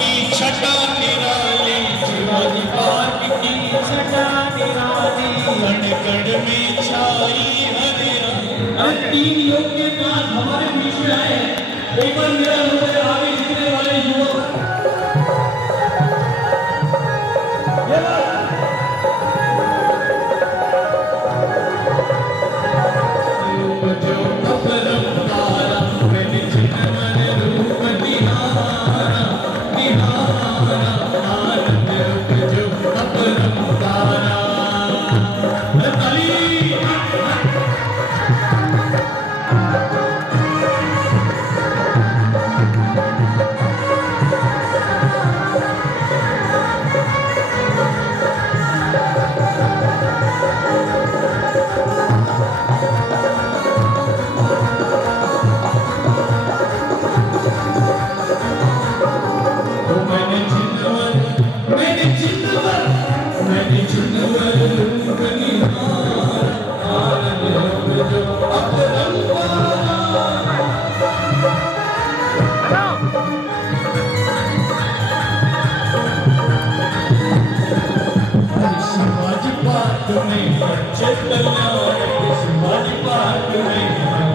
की छटा निराली, शिवाजी पार्क की छटा निराली, कण कण में छाई हरियाली। 3 योग के बाद हमारे बीच में आए एक बार मेरा हृदय आगे जीतने वाले युवक शिवाजी पार्क में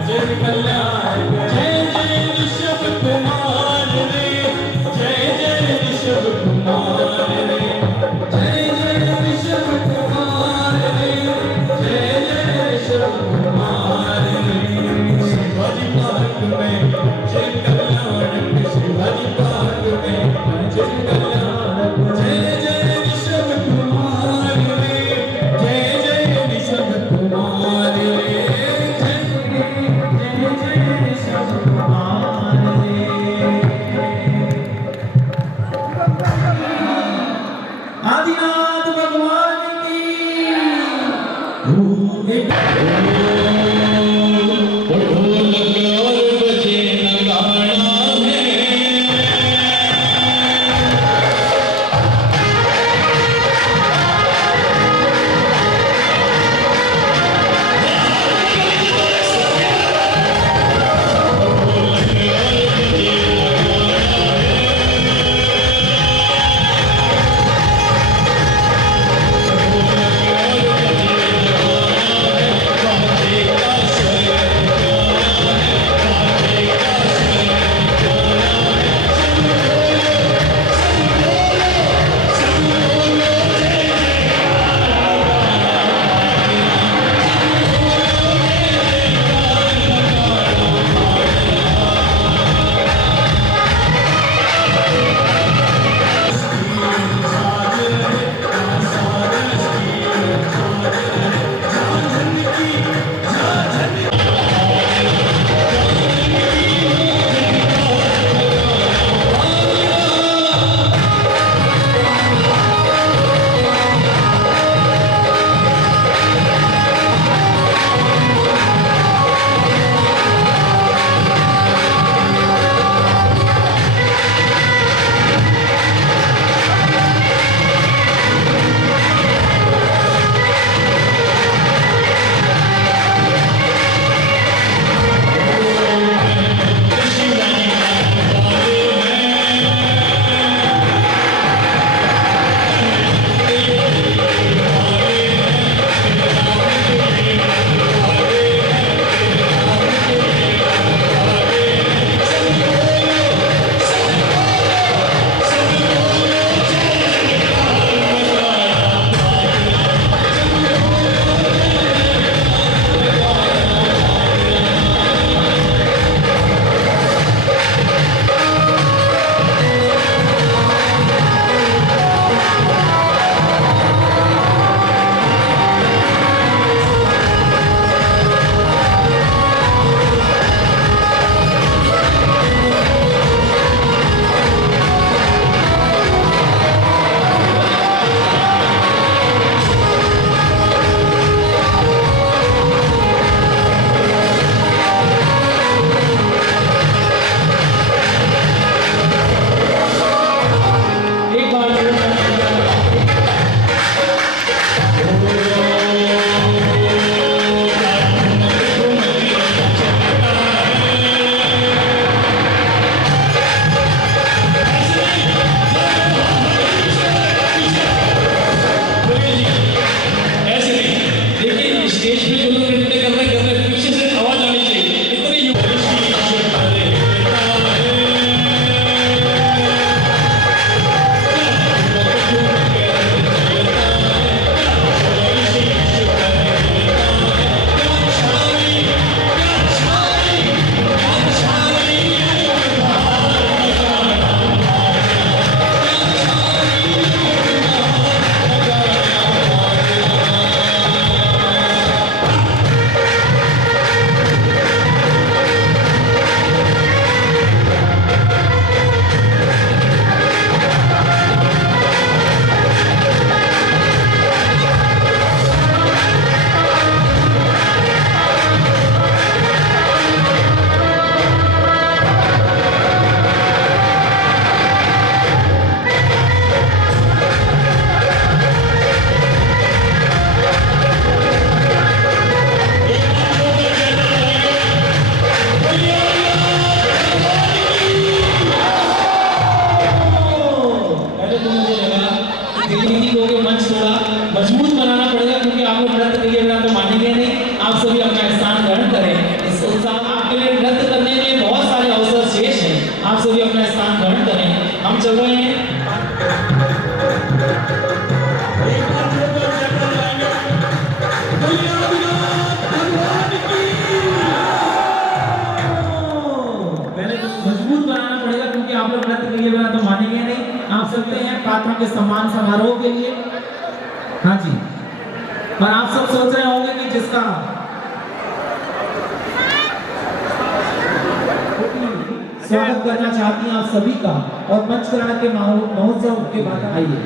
जय कल्याण, जय जय ऋषभ कुमार रे, जय जय ऋषभ कुमार रे, जय जय ऋषभ कुमार रे, जय जय ऋषभ कुमार रे। शिवाजी पार्क में जय कल्याण, शिवाजी पार्क में जय कल्याण, जय जय ऋषभ कुमार रे, जय जय ऋषभ कुमार। चल रहे हैं। एक बार जोरदार जयकार लगाएंगे। भैया विराट भगवान की। पहले तो मजबूत बनाना पड़ेगा क्योंकि आप लोग नृत्य के लिए बना तो मानेंगे नहीं। आप सकते हैं पात्रों के सम्मान समारोह के लिए। हाँ जी। और आप सब सोच रहे होंगे कि जिसका स्वागत करना चाहती हैं आप सभी का और पंचकरण के महोत्सव के बाद आइए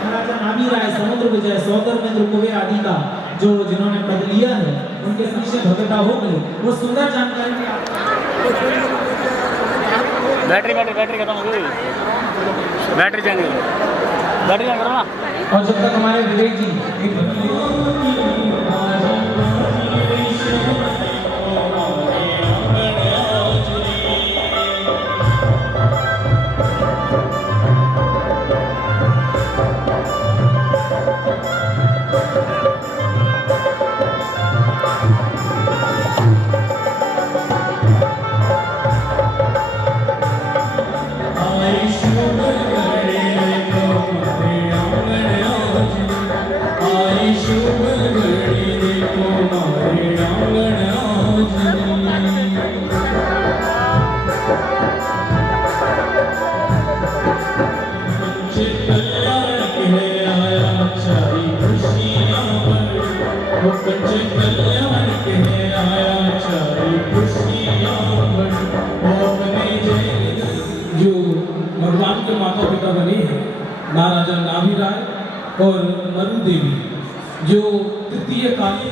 महाराजा नाभी राय समुद्र विजय सौदर्मेंद्र कुबेर आदि का जो जिन्होंने पद लिया है उनके शिष्य भगता हो गए वो सुंदर जानकारी बैटरी खत्म हो गई बैटरी चेंज करो ना। और जब तक हमारे विवेक जी जो भगवान के माता पिता बने हैं महाराजा नाभी राय और मरु देवी जो तृतीय काली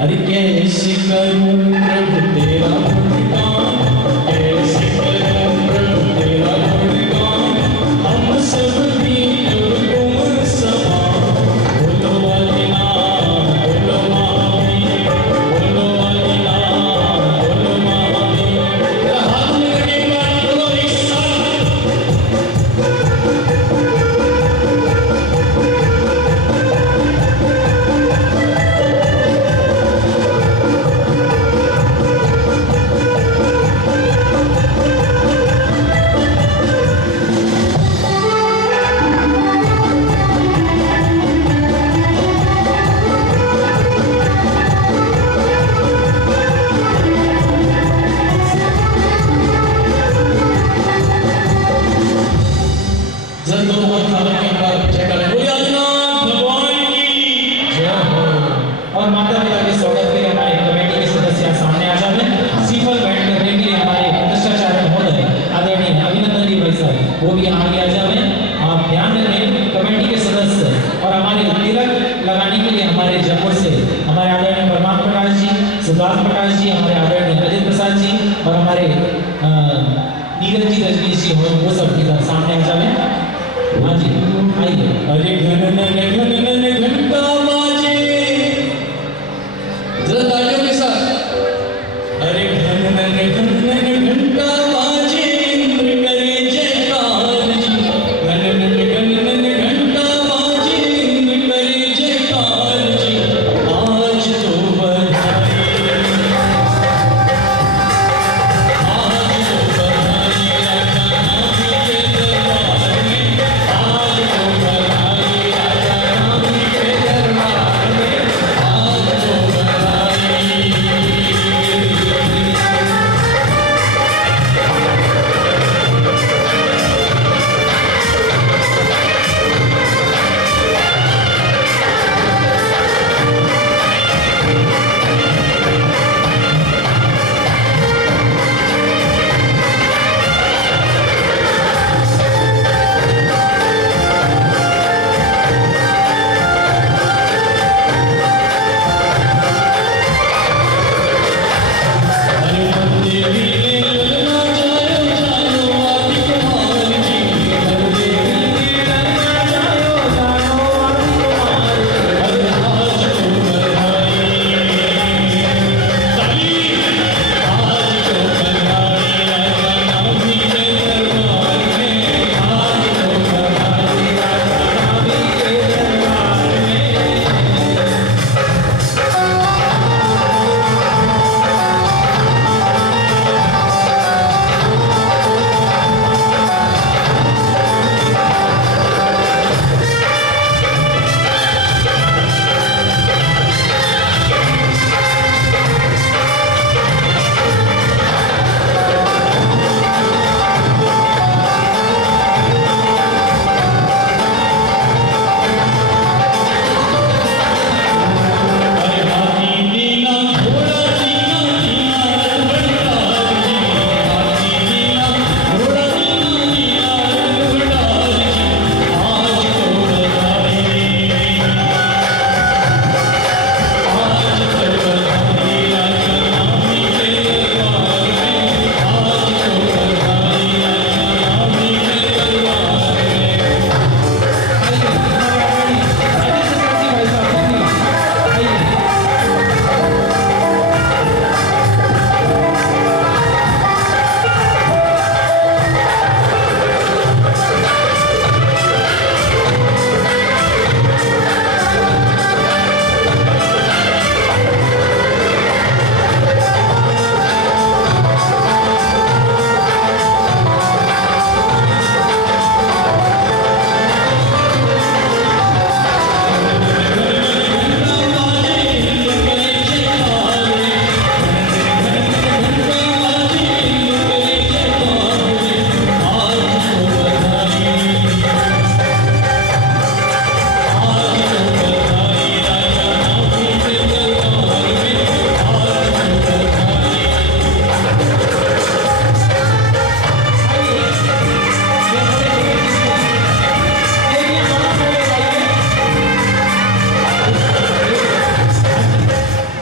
अरे कैसे करूं प्रभु तेरा गुणगान, कैसे करूं प्रभु तेरा गुणगान, हम सब भी तुम समान। बोलो अलीना बोलो मामी, बोलो अलीना बोलो मामी। हाथ में एक बार बोलो नीरज जी रजनीश जी हो वो सब के सामने आ जाए। हाँ जी आइए। अरे घन घंटा बाजे, जरा तालियों के साथ। अरे घन घंटा बाजे, इंद्र करे जयकार जी। घन घंटा बाजे, इंद्र करे जयकार जी। आज तो बधाई, आज तो बधाई राजा नामी के दरबार में। आज तो बधाई राजा नामी के दरबार में। आज तो बधाई।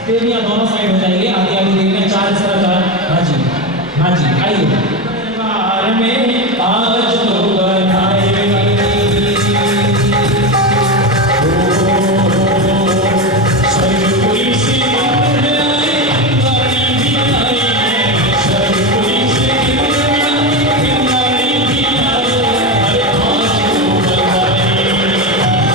देवियां दोनों साइड हो जाएंगे, आगे आगे देवियां चार तरफ चार। हाँ जी हाँ जी आइए। दरबार में आज तो बधाई, सर्वपुरी से इंद्र आए, इंद्राणी भी आई है। सर्वपुरी से इंद्र आए, इंद्राणी भी आई है। अरे आज तो बधाई, आज तो बधाई।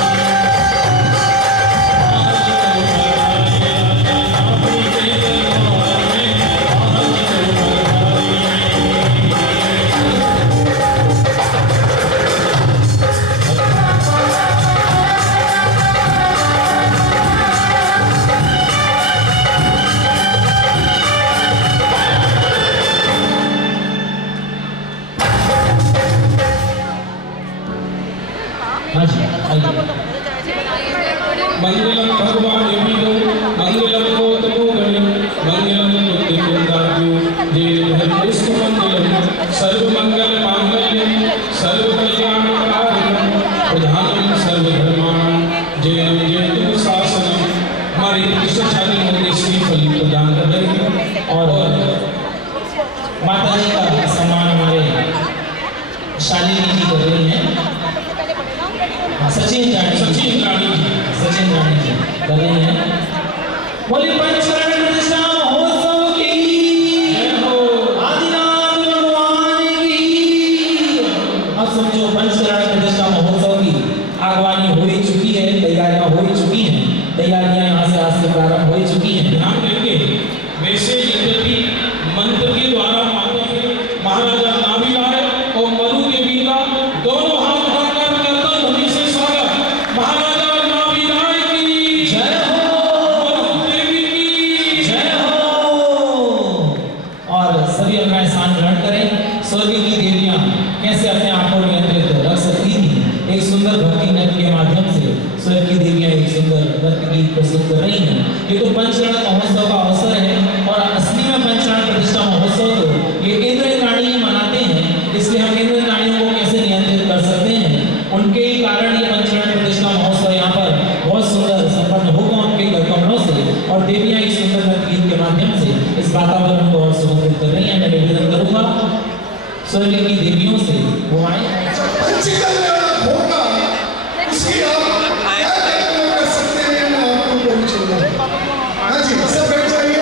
हाँ जी आइए। मंगलम भगवान यमीनो मंगलम गौतमो गणि मंगलम नित्यदाजु देव पुष्प मंगलम सर्व मंगल मांगल्यम सर्व कल्याण कारकम प्रधानम सर्व धर्माणाम जयम जयतु शासनम। हमारे कृष्णचारी होने श्री फली प्रदान कर रहे हैं और माता जी का सम्मान हमारे सभी अपना स्थान ग्रहण करें। स्वर्ग की देवियां कैसे अपने आप को नियंत्रित रख सकती थी, एक सुंदर भक्ति नृत्य के माध्यम से स्वर्ग की देवियां एक सुंदर नृत्य गीत प्रस्तुत कर रही हैं। ये तो पंचरण महोत्सव का अवसर है और असली में पंचरण प्रतिष्ठा महोत्सव तो ये इंद्र इंद्राणी मनाते हैं, इसलिए हम इंद्र इंद्राणियों को कैसे नियंत्रित कर सकते हैं, उनके ही कारण ये पंचरण प्रतिष्ठा महोत्सव यहाँ पर बहुत सुंदर संपन्न होगा उनके घर कमलों से, और देवियां इस सुंदर नृत्य गीत के माध्यम से इस वातावरण को और सुगंधित कर रही हैं। मैं निवेदन करूंगा स्वर्ग की देवियों से वो आए। उसकी आप क्या कर सकते हैं, मैं आपको परिचय। हाँ जी, सब बैठ जाइए।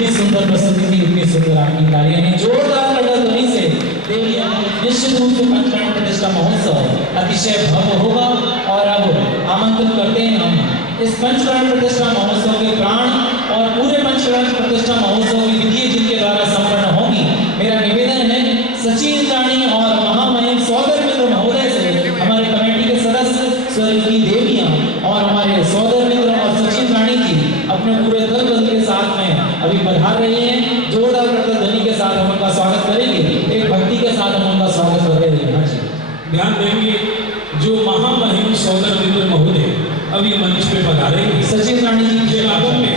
जितनी सुंदर प्रस्तुति थी उतनी सुंदर आपकी तालियां हैं। जोरदार तालियों ध्वनि से देवी निश्चित रूप से पंचकरण प्रतिष्ठा महोत्सव अतिशय भव्य होगा। और अब आमंत्रित करते हैं हम इस पंचकरण प्रतिष्ठा महोत्सव के प्राण और पूरे पंचकरण प्रतिष्ठा महोत्सव की विधि जिनके द्वारा संपन्न होगी। मेरा निवेदन है सचिन इंद्राणी और महामहिम सौदर मित्र महोदय से, हमारे कमेटी के सदस्य स्वर्गीय देवियां और हमारे सौदर मित्र और सचिन इंद्राणी जी अपने पूरे दल बल के साथ में अभी पधार रहे हैं। जोरदार करतल ध्वनि के साथ हम उनका स्वागत करेंगे, एक भक्ति के साथ हम उनका स्वागत कर रहे हैं। हाँ जी, ध्यान देंगे जो महामहिम सौदर मित्र महोदय अभी मंच पे पधारेंगे। सचिन रानी जी के लागत में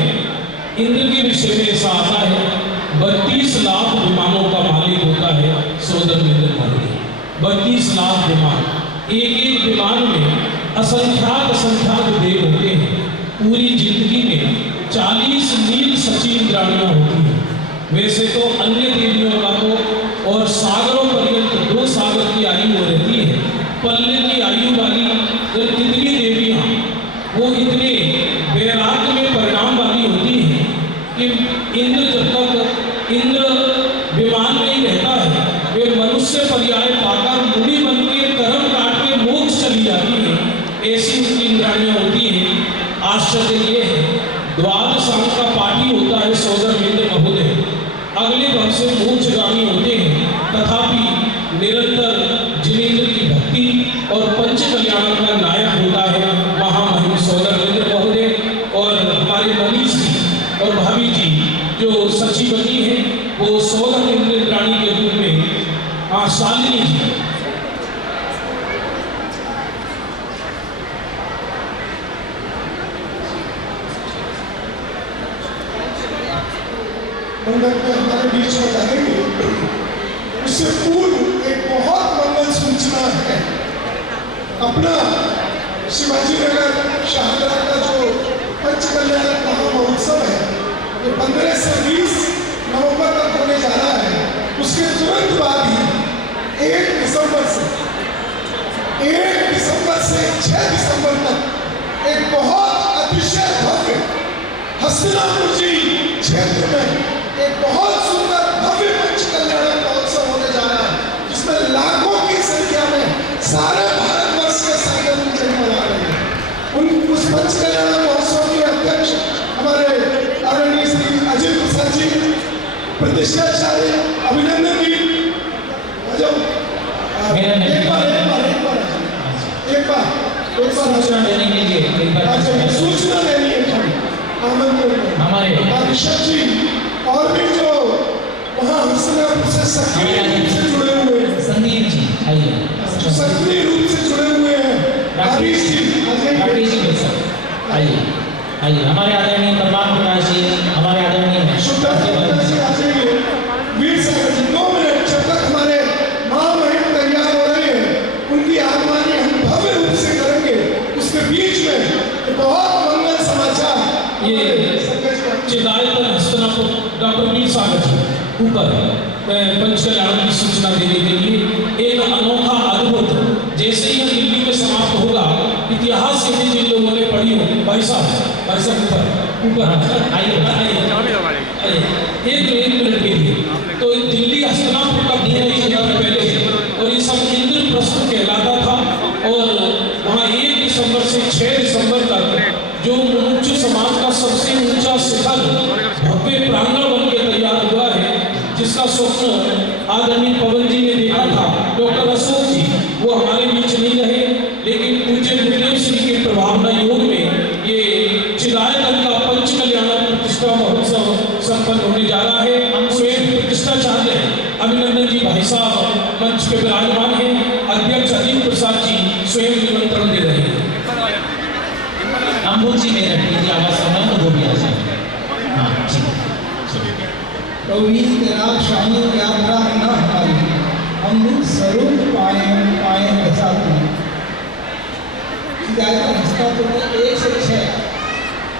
इंद्र के विषय में ऐसा आता है 32 लाख विमानों का मालिक होता है सौदर मित्र महोदय। 32 लाख विमान, एक एक विमान में असंख्यात देव होते हैं। पूरी जिंदगी में 40 मील सचिन इंद्राणियां होती हैं। वैसे तो अन्य देवियों का तो और सागरों पर्यंत 2 सागर की आयु हो रहती है। पल्ले की आयु वाली कितनी देवियां वो इतने वैराग्य में परिणाम वाली होती है कि इंद्र जब तक इंद्र विमान में ही रहता है वे मनुष्य पर्याय पाकर मुनि बन के कर्म काट के मोक्ष चली जाती है। ऐसी उनकी इंद्राणियां होती हैं। आश्चर्य ये है द्वादश अंग का पाठी होता है सौदर मित्र महोदय। अगले वर्ष से मोक्षगामी होते हैं, तथापि निरंतर जिनेंद्र की भक्ति और पंच कल्याण का नायक होता है महामहिम सौदर मित्र महोदय। और हमारे मनीष जी और भाभी जी जो सचिवती है वो सौदर मित्र इंद्राणी के रूप में शालिनी जी। मंडप में हमारे बीच में जाएंगे, उससे पूर्व एक बहुत मंगल सूचना है। अपना शिवाजी नगर शाहदरा का जो पंचकल्याण महामहोत्सव है ये 15 से 20 नवंबर तक होने जा रहा है। उसके तुरंत बाद ही 1 दिसंबर से 6 दिसंबर तक एक बहुत अतिशय भव्य हस्तिनापुर जी क्षेत्र में एक बहुत सुंदर भव्य पंचकल्याण महोत्सव होने जा रहा है, जिसमें लाखों की संख्या में सारे भारतवर्ष के साधन मना रहे हैं। उस पंचकल्याण महोत्सव के अध्यक्ष हमारे आदरणीय श्री अजय प्रसाद जी, प्रतिष्ठाचार्य अभिनंदन जी। सूचना देने के लिए सूचना देनी है हमारे ऋषभ जी और भी जो वहाँ हस्तिनापुर से सक्रिय रूप से जुड़े हुए हैं, संदीप जी आइए, सक्रिय रूप से जुड़े हुए हैं, राकेश जी आइए आइए, हमारे आदरणीय परमात्मा प्रकाश जी, हमारे आदरणीय शुद्धा जी आ जाइए। वीर सागर जी 2 मिनट, जब तक हमारे महामहिम तैयार हो रहे हैं उनकी आगवानी हम भव्य रूप से करेंगे। उसके बीच में बहुत मंगल समाचार ये चिदायतन हस्तिनापुर डॉक्टर वीर सागर जी ऊपर पंचकल्याण की सूचना देने के लिए एक अनोखा अद्भुत, जैसे ही दिल्ली में समाप्त होगा इतिहास के जिन लोगों ने पढ़ी हो, भाई साहब ऊपर आइए 1 मिनट के लिए। तो दिल्ली हस्तिनापुर का पहले और ये सब इंद्र प्रस्थ कहलाता था। और वहाँ 1 दिसंबर से 6 दिसंबर तक जो मुमुक्षु समाज का सबसे ऊंचा शिखर भव्य प्रांगण बन के तैयार हुआ है, जिसका स्वप्न आदरणीय पवन जी ने देखा था, डॉक्टर अशोक जी वो हमारे बीच नहीं रहे, लेकिन पूज्य गुरुदेव श्री के प्रभावना योग में ये चिदायतन का पंचकल्याण प्रतिष्ठा महोत्सव संपन्न होने जा रहा है। हम स्वयं प्रतिष्ठाचार्य अभिनंदन जी भाई साहब मंच पे विराजमान है। अध्यक्ष अजीत प्रसाद जी स्वयं निमंत्रण दे रहे हैं। अम्बुज जी मेरे की आवाज सुना तो वो भी आ जाए। हाँ जी, कवि तेरा शाही यात्रा न हमारी, हम लोग स्वरूप पाए ऐसा तुम्हें हिदायत हस्ता तुम्हें 1 से 6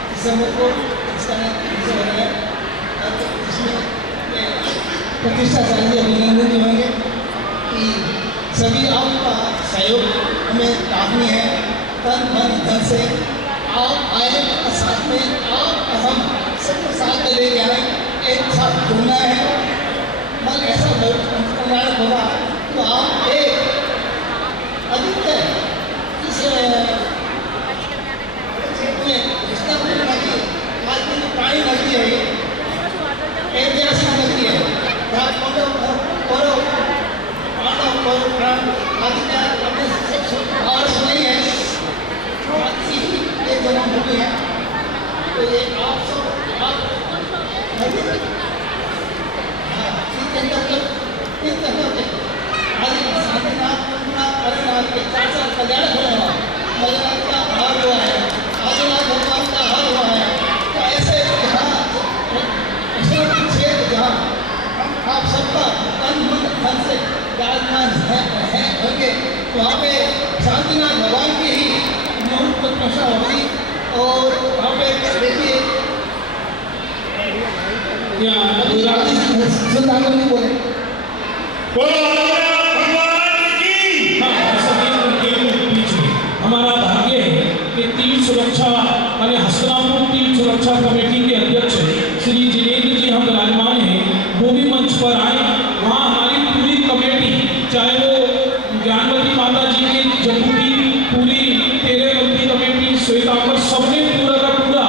दिसंबर को प्रतिष्ठाचार्य अभिनंदन जी होंगे कि सभी आपका सहयोग हमें काफ़ी है। तन मन धन से आप आए और साथ में आप हम सबको साथ में लेके आए। एक साथ जुड़ना है, मन ऐसा कल्याण होगा तो आप एक अधिकतर इस जितना नदी आज की पुरानी नदी है, ऐतिहासिक नदी है, जहाँ कौरव आदि का अपने और सुनी है, ये जन्मभूमि है। तो ये आप सब आप शांतिनाथ अरनाथ के 4 साल कल्याण हुआ है, मल्लनाथ का हार हुआ है, आदिनाथ भगवान का हार हुआ है। तो ऐसे क्षेत्र जहाँ आप सबका तन मन धन से विराजमान है होंगे, वहाँ पे शांतिनाथ भगवान की ही मूर्त प्रतिष्ठा होगी। और वहाँ पे देखिए सुल्तान जी बोले हमारा भाग्य है कि तीर सुरक्षा यानी हस्तिनापुर तीर सुरक्षा कमेटी के अध्यक्ष श्री जिनेन्द्र जी हम विराजमान हैं, वो भी मंच पर आए। वहाँ हमारी पूरी कमेटी, चाहे वो ज्ञानवती माता जी की जम्मूटी पूरी तेरेवंती कमेटी, श्वेतांबर, सबने पूरा का पूरा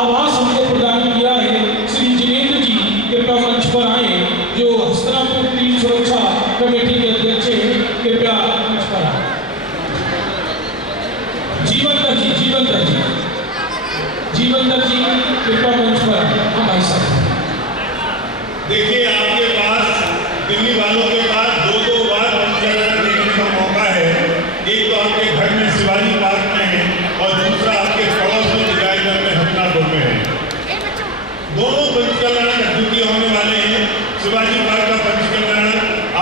आवास हमको प्रदान किया है। श्री जिनेन्द्र जी कृपया मंच पर आए, जो हस्तिनापुर तीर सुरक्षा कमेटी के अध्यक्ष हैं, कृपया मंच पर आए। जीवंतर जी कृपया मंच पर आए। हाँ भाई साहब, देखिए आपके पास दिल्ली वालों के पास दो बार पंचकल्याण देखने का मौका है। एक तो आपके घर में शिवाजी पार्क में है और दूसरा आपके पड़ोस में दिगाईगंज में हस्तिनापुर में है। दोनों पंचकल्याण अद्वितीय होने वाले हैं। शिवाजी पार्क का पंचकल्याण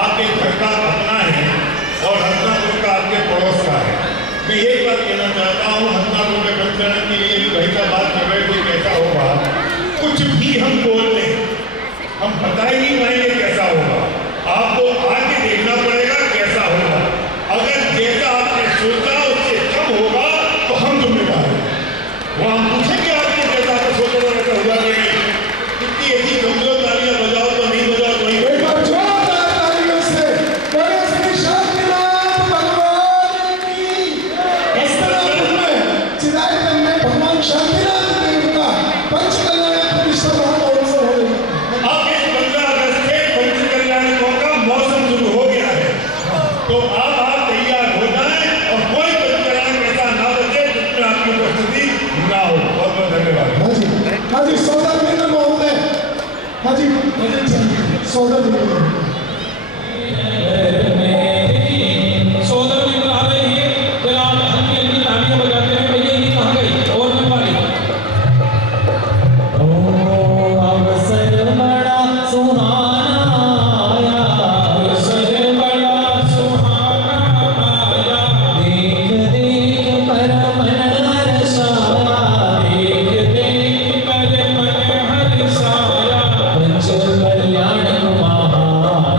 आपके घर का अपना है और हस्तिनापुर का आपके पड़ोस का है। मैं एक बात कहना चाहता हूँ, हस्तिनापुर के पंचकल्याण के लिए भी भाई साहब बात कर रहे थे कैसा होगा। कुछ भी हम बोल लें, हम बता ही नहीं पाएंगे कैसा होगा। आपको आगे देखना पड़ेगा कैसा होगा। अगर जैसा आपने सोचा उससे कम होगा तो हम जिम्मेदार हैं। वो हम पूछेंगे आपको जैसा आपने सोचा था वैसा हुआ कि नहीं। इतनी ऐसी कमजोर तालियां बजाओ तो नहीं बजाओ तो एक बार जोरदार तालियों से बोलो श्री शांतिनाथ भगवान की। हस्तिनापुर में चिदाईगंज में भगवान शांतिनाथ देव का पंचकल्याण प्रतिष्ठा महोत्सव हो रही है। अब इस 15 अगस्त से पंचकल्याणों का मौसम शुरू हो गया है, तो अब आप तैयार हो जाएं और कोई पंचकल्याण ऐसा ना बचे जिसमें आपकी उपस्थिति ना हो। बहुत बहुत धन्यवाद। हाँ जी सौदा मित्र महोदय, हाँ जी सौदा मित्र सोदर मित्र आ रहे हैं, जरा हल्की हल्की तालियां बजाते हैं। भैया ये कहाँ गई और न पाली। अवसर बड़ा सुहाना आया, अवसर बड़ा सुहाना आया, देख देख पर मन हर्षाया, देख देख कर मन हर्षाया। पंचकल्याण महा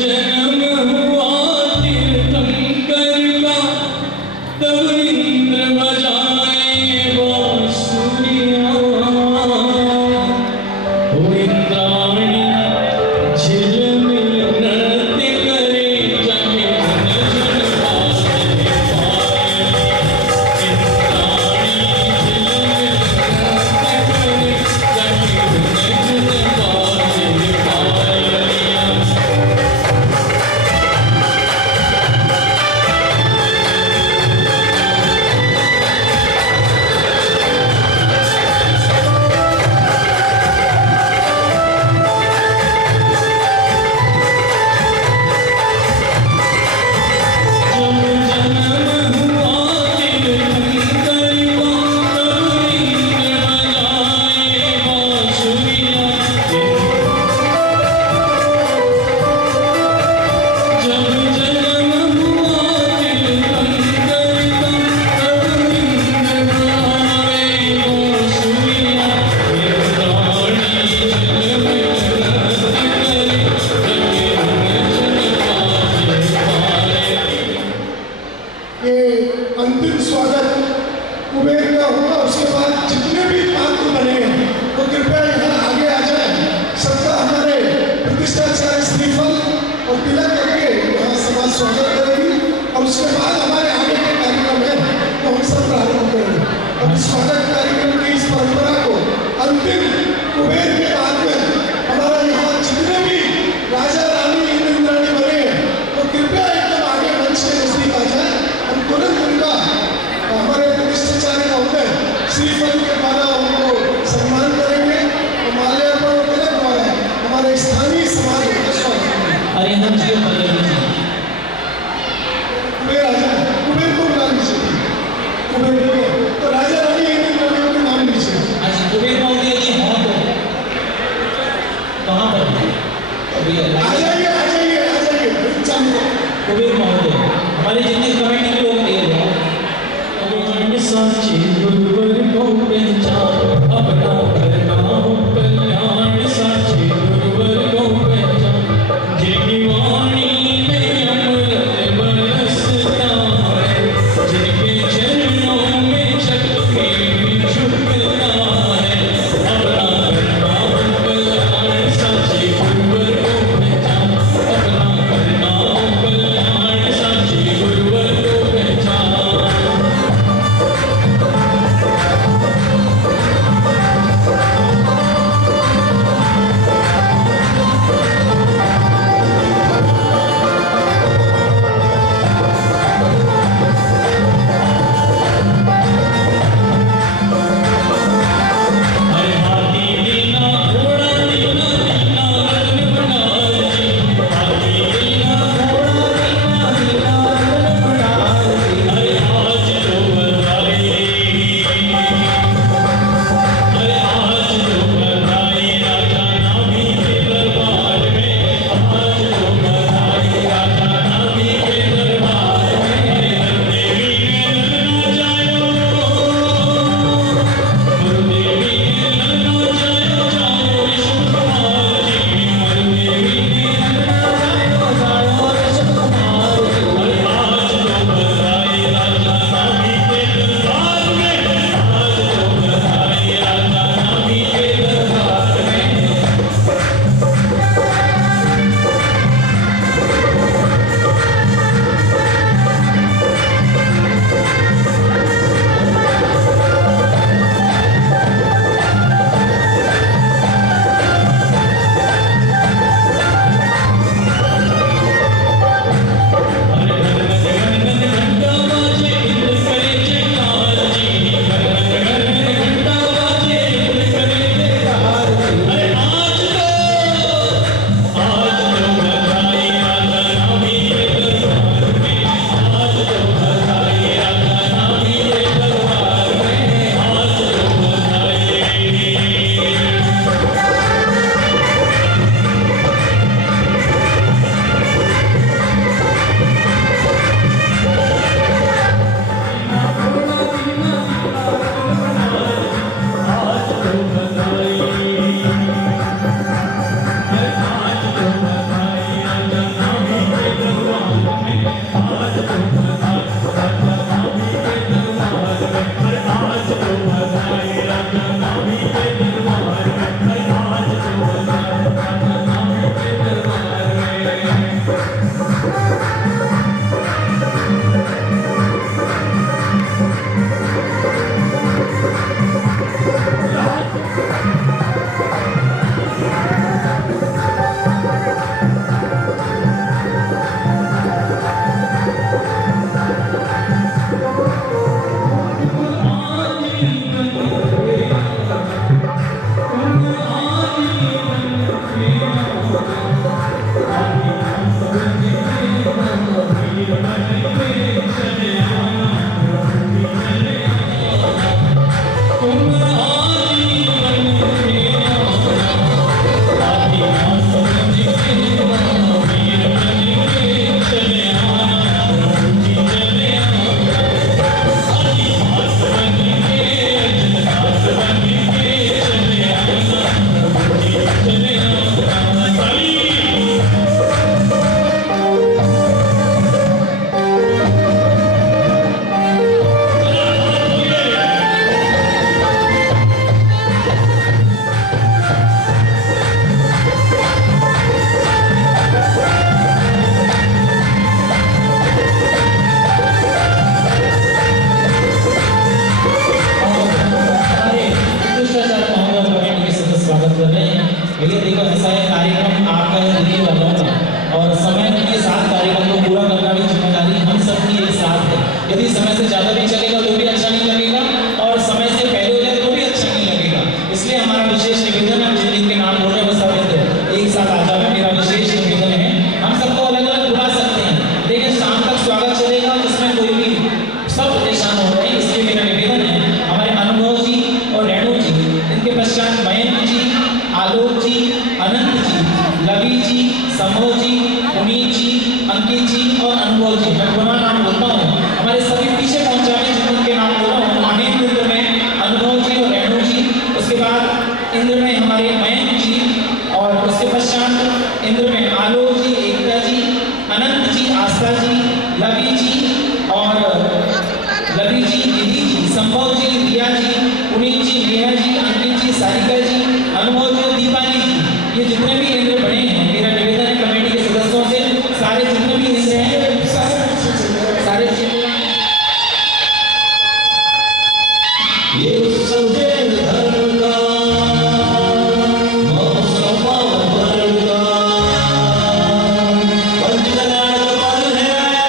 जन्म हुआ तीर्थंकर का तब इंद्र बजाए बांसुरियां ओ इंद्राणी झिलमिल नृत्य करे जाके जन जन बाजे पायल इंद्राणी झिलमिल नृत्य करे जाके जन जन बाजे पायलियां ये अंतिम स्वागत कुबेर का होगा। उसके बाद जितने भी पात्र बने हैं वो कृपया यहाँ आगे आ जाए। सबका हमारे प्रतिष्ठाचार्य श्रीफल और तिलक करके यहाँ समाज स्वागत करेगी और उसके बाद हमारे आगे के कार्यक्रम है तो हम सब प्रारंभ करेंगे। अब इस स्वागत कार्यक्रम की इस परंपरा को अंतिम कुबेर के बाद में हमारा यहाँ जितने भी राजा रानी इंद्राणी बने हैं तो कृपया एकदम आगे मंच के नजदीक आ जाए। हम तुरंत उनका हमारे प्रतिष्ठाचार्य महोदय श्रीफल के द्वारा उनको सम्मान करेंगे और माल्यार्पण और तिलक द्वारा हमारे स्थानीय समाज का स्वागत करेंगे। अरिहंत जी और पल्लवी जी कुबेर राजा कुबेर को बुला लीजिए। कुबेर को तो राजा रानी इंद्राणियों के नाम लीजिए। अच्छा कुबेर महोदय जी हैं तो कहाँ पर हैं? अभी आ जाइए आ जाइए आ जाइए चलिए। कुबेर महोदय हमारे जितने कमेटी के लोग ये हैं भगवान साचे गुरुवर को पहचान अपना करना हो कल्याण साचे गुरुवर को पहचान जिनकी वाणी में अमृत बरसता है जिनके चरणों में शक्ति भी झुकता है अपना करना हो कल्याण साचे गुरुवर को पहचान अपना करना हो कल्याण साचे गुरुवर को अंकित जी और अनुभव जी, मैं पुनः नाम बोलता हूँ, हमारे सभी पीछे पहुंचाने जिनके नाम बोला हूँ, महेंद्र इंद्र में अनुभव जी और रेणु जी, उसके बाद इंद्र में हमारे मयंक जी, और उसके पश्चात इंद्र में आलोक जी, एकता जी, अनंत जी, आस्था जी, लवी जी और लवी जी, निधि जी, संभव जी, रिया जी, पुनीत जी, नेहा जी, अंकित जी, सारिका जी, अनुभव जी, दीपाली जी, ये जितने भी इंद्र बने हैं, मेरा निवेदन है कमेटी के सदस्यों से, सारे जितने भी इंद्र हैं सारे ये उत्सव जैन धर्म का महोत्सव पावन पर्व का पंचकल्याण का पल है आया।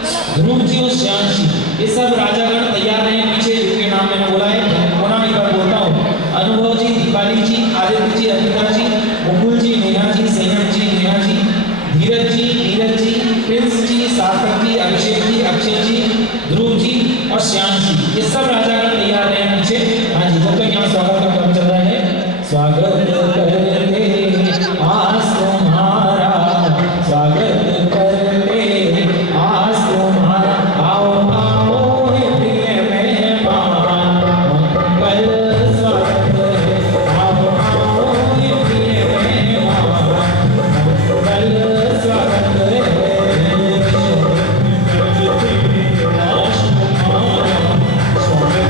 ध्रुव जी और श्याम जी, ये सब राजागण तैयार हैं पीछे, जिनके नाम मैंने बोला है वो नाम एक बार बोलता हूँ। अनुभव जी, दीपाली जी, आदित्य जी, अनिता जी, मुकुल जी, नेहा जी, संयम जी, नेहा जी, धीरज जी, नीरज जी, प्रिंस जी, सार्थक जी, अभिषेक जी, अक्षय जी, ध्रुव जी और श्याम जी, ये सब राजागण तैयार हैं पीछे। हाँ जी, जब तक यहाँ स्वागत का क्रम चल रहा है, स्वागत करते आज तुम्हारा, स्वागत करते आज तुम्हारा, आओ आओ हे प्रिय मेहमान, मंगल स्वागत है, आओ आओ हे प्रिय मेहमान, मंगल स्वागत है, आज तुम्हारा स्वागत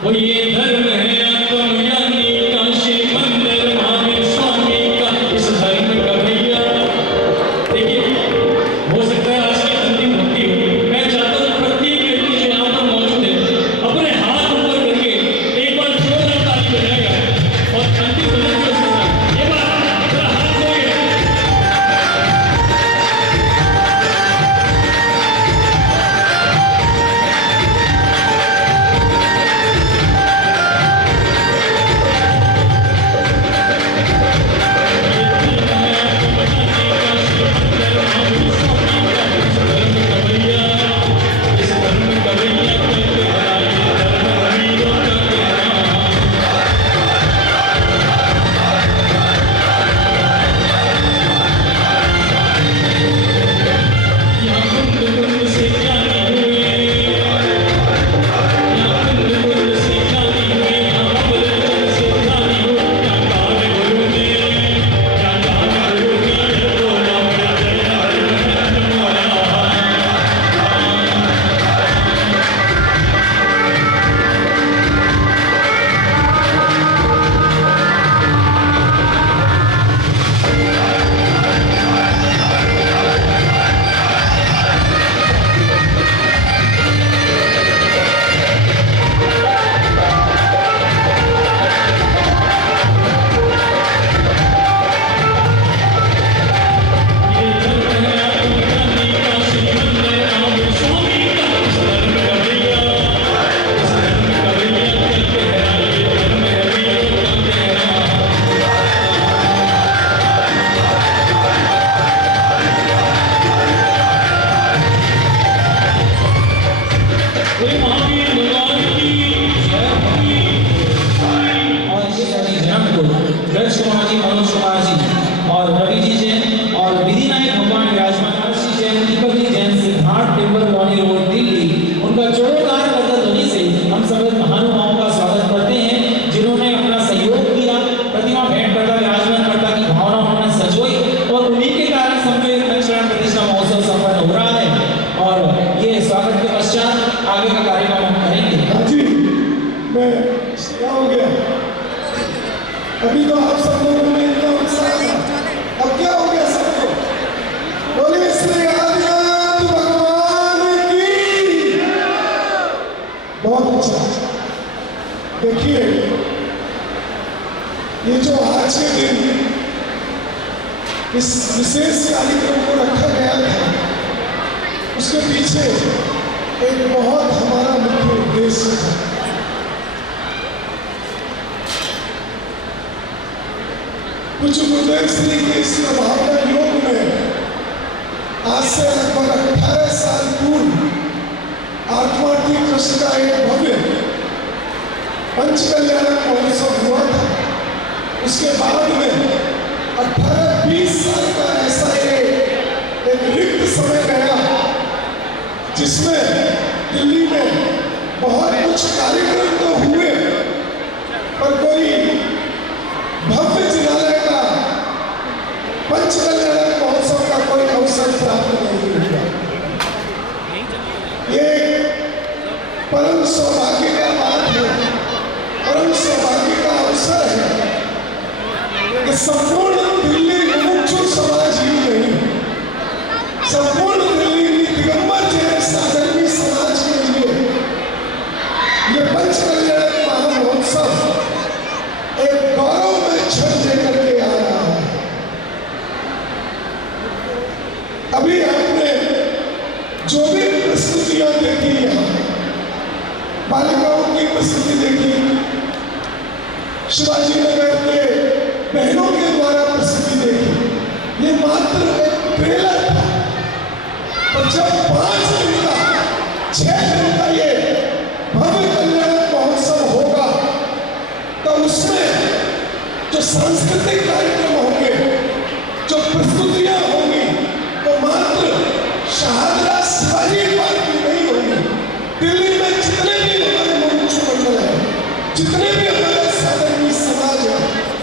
वो ये धर्म है आत्मज्ञानी काशी मंदिर महावीर स्वामी का, इस धर्म का भैया। देखिए, हो सकता है आज की अंतिम भक्ति हो। मैं चाहता हूँ प्रत्येक व्यक्ति जो यहाँ पर मौजूद है अपने हाथ ऊपर करके एक बार जोरदार ताली बजाएगा और अंतिम भजन की ओर सुनना। ये बात जरा हाथ खोलिए। अभी तो आप सब लोगों में इतना उत्साह था, अब क्या हो गया सबको? बोले श्री आदिनाथ भगवान की। बहुत अच्छा। देखिए, ये जो आज के दिन इस विशेष कार्यक्रम को रखा गया था, उसके पीछे एक बहुत हमारा मुख्य उद्देश्य था। कुछ गुरुदेव श्री के इस भावना योग में आज से लगभग 18 साल पूर्व आत्मार्थी कृष्ण का एक भव्य पंच कल्याणक महोत्सव हुआ था। उसके बाद में 18-20 साल का ऐसा एक रिक्त समय गया, जिसमें दिल्ली में बहुत कुछ कार्यक्रम तो हुए, पर कोई भव्य जिलालय का पंच कल्याणक महोत्सव का कोई अवसर प्राप्त नहीं हुआ। ये परम सौभाग्य का बात है, परम सौभाग्य का अवसर है कि संपूर्ण दिल्ली मुमुक्षु समाज ही नहीं, संपूर्ण दिल्ली दिगंबर जैन साधर्मी समाज के लिए ये पंच कल्याणक महामहोत्सव एक गौरव में क्षण लेकर के आ रहा है। अभी आपने जो भी प्रस्तुतियां देखी यहाँ, बालिकाओं की प्रस्तुति देखी, शिवाजी नगर के बहनों के द्वारा प्रस्तुति देखी, ये मात्र एक ट्रेलर था। और जब 5 दिन का 6 दिन का ये भव्य कल्याणक महोत्सव होगा, तो उसमें जो सांस्कृतिक कार्यक्रम होंगे, जो प्रस्तुतियां होंगी, तो मात्र शाहजहां शिवाजी पार्क में नहीं होंगी। दिल्ली में जितने भी हमारे मुमुक्षु मंडल है, जितने भी हमारे साधर्मी समाज है,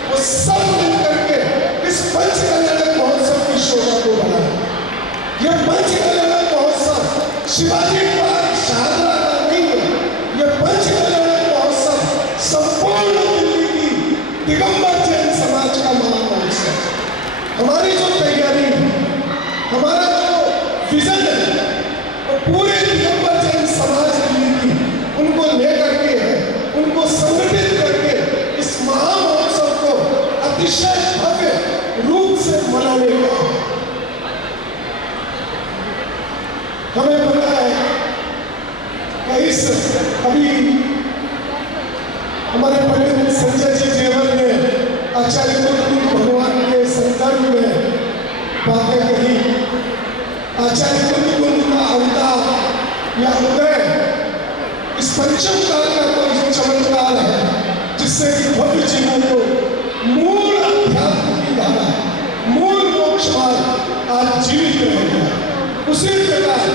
वो सब मिलकर के इस पंच कल्याणक महोत्सव की शोभा को बढ़ाए। यह पंच कल्याणक महोत्सव शिवाजी पार्क शाहजहां का नहीं है, यह पंच कल्याणक महोत्सव दिगंबर जैन समाज का महामहोत्सव। हमारी जो तैयारी है, हमारा जो विजन है, वो पूरे दिगंबर जैन समाज की नीति उनको लेकर के है, उनको संगठित करके इस महामहोत्सव को अतिशय भव्य रूप से मनाने का। हमें पता है कि इस अभी हमारे पंडित संजय जी जेवर ने आचार्य कुलगुरु भगवान के संदर्भ में बातें कही। आचार्य कुलगुरु का अवतार या उदय इस पंचम काल का कोई चमत्कार है, जिससे कि भव्य जीवन को मूल अध्यात्म की धारा, मूल मोक्ष मार्ग आज जीवित रहेगा। उसी प्रकार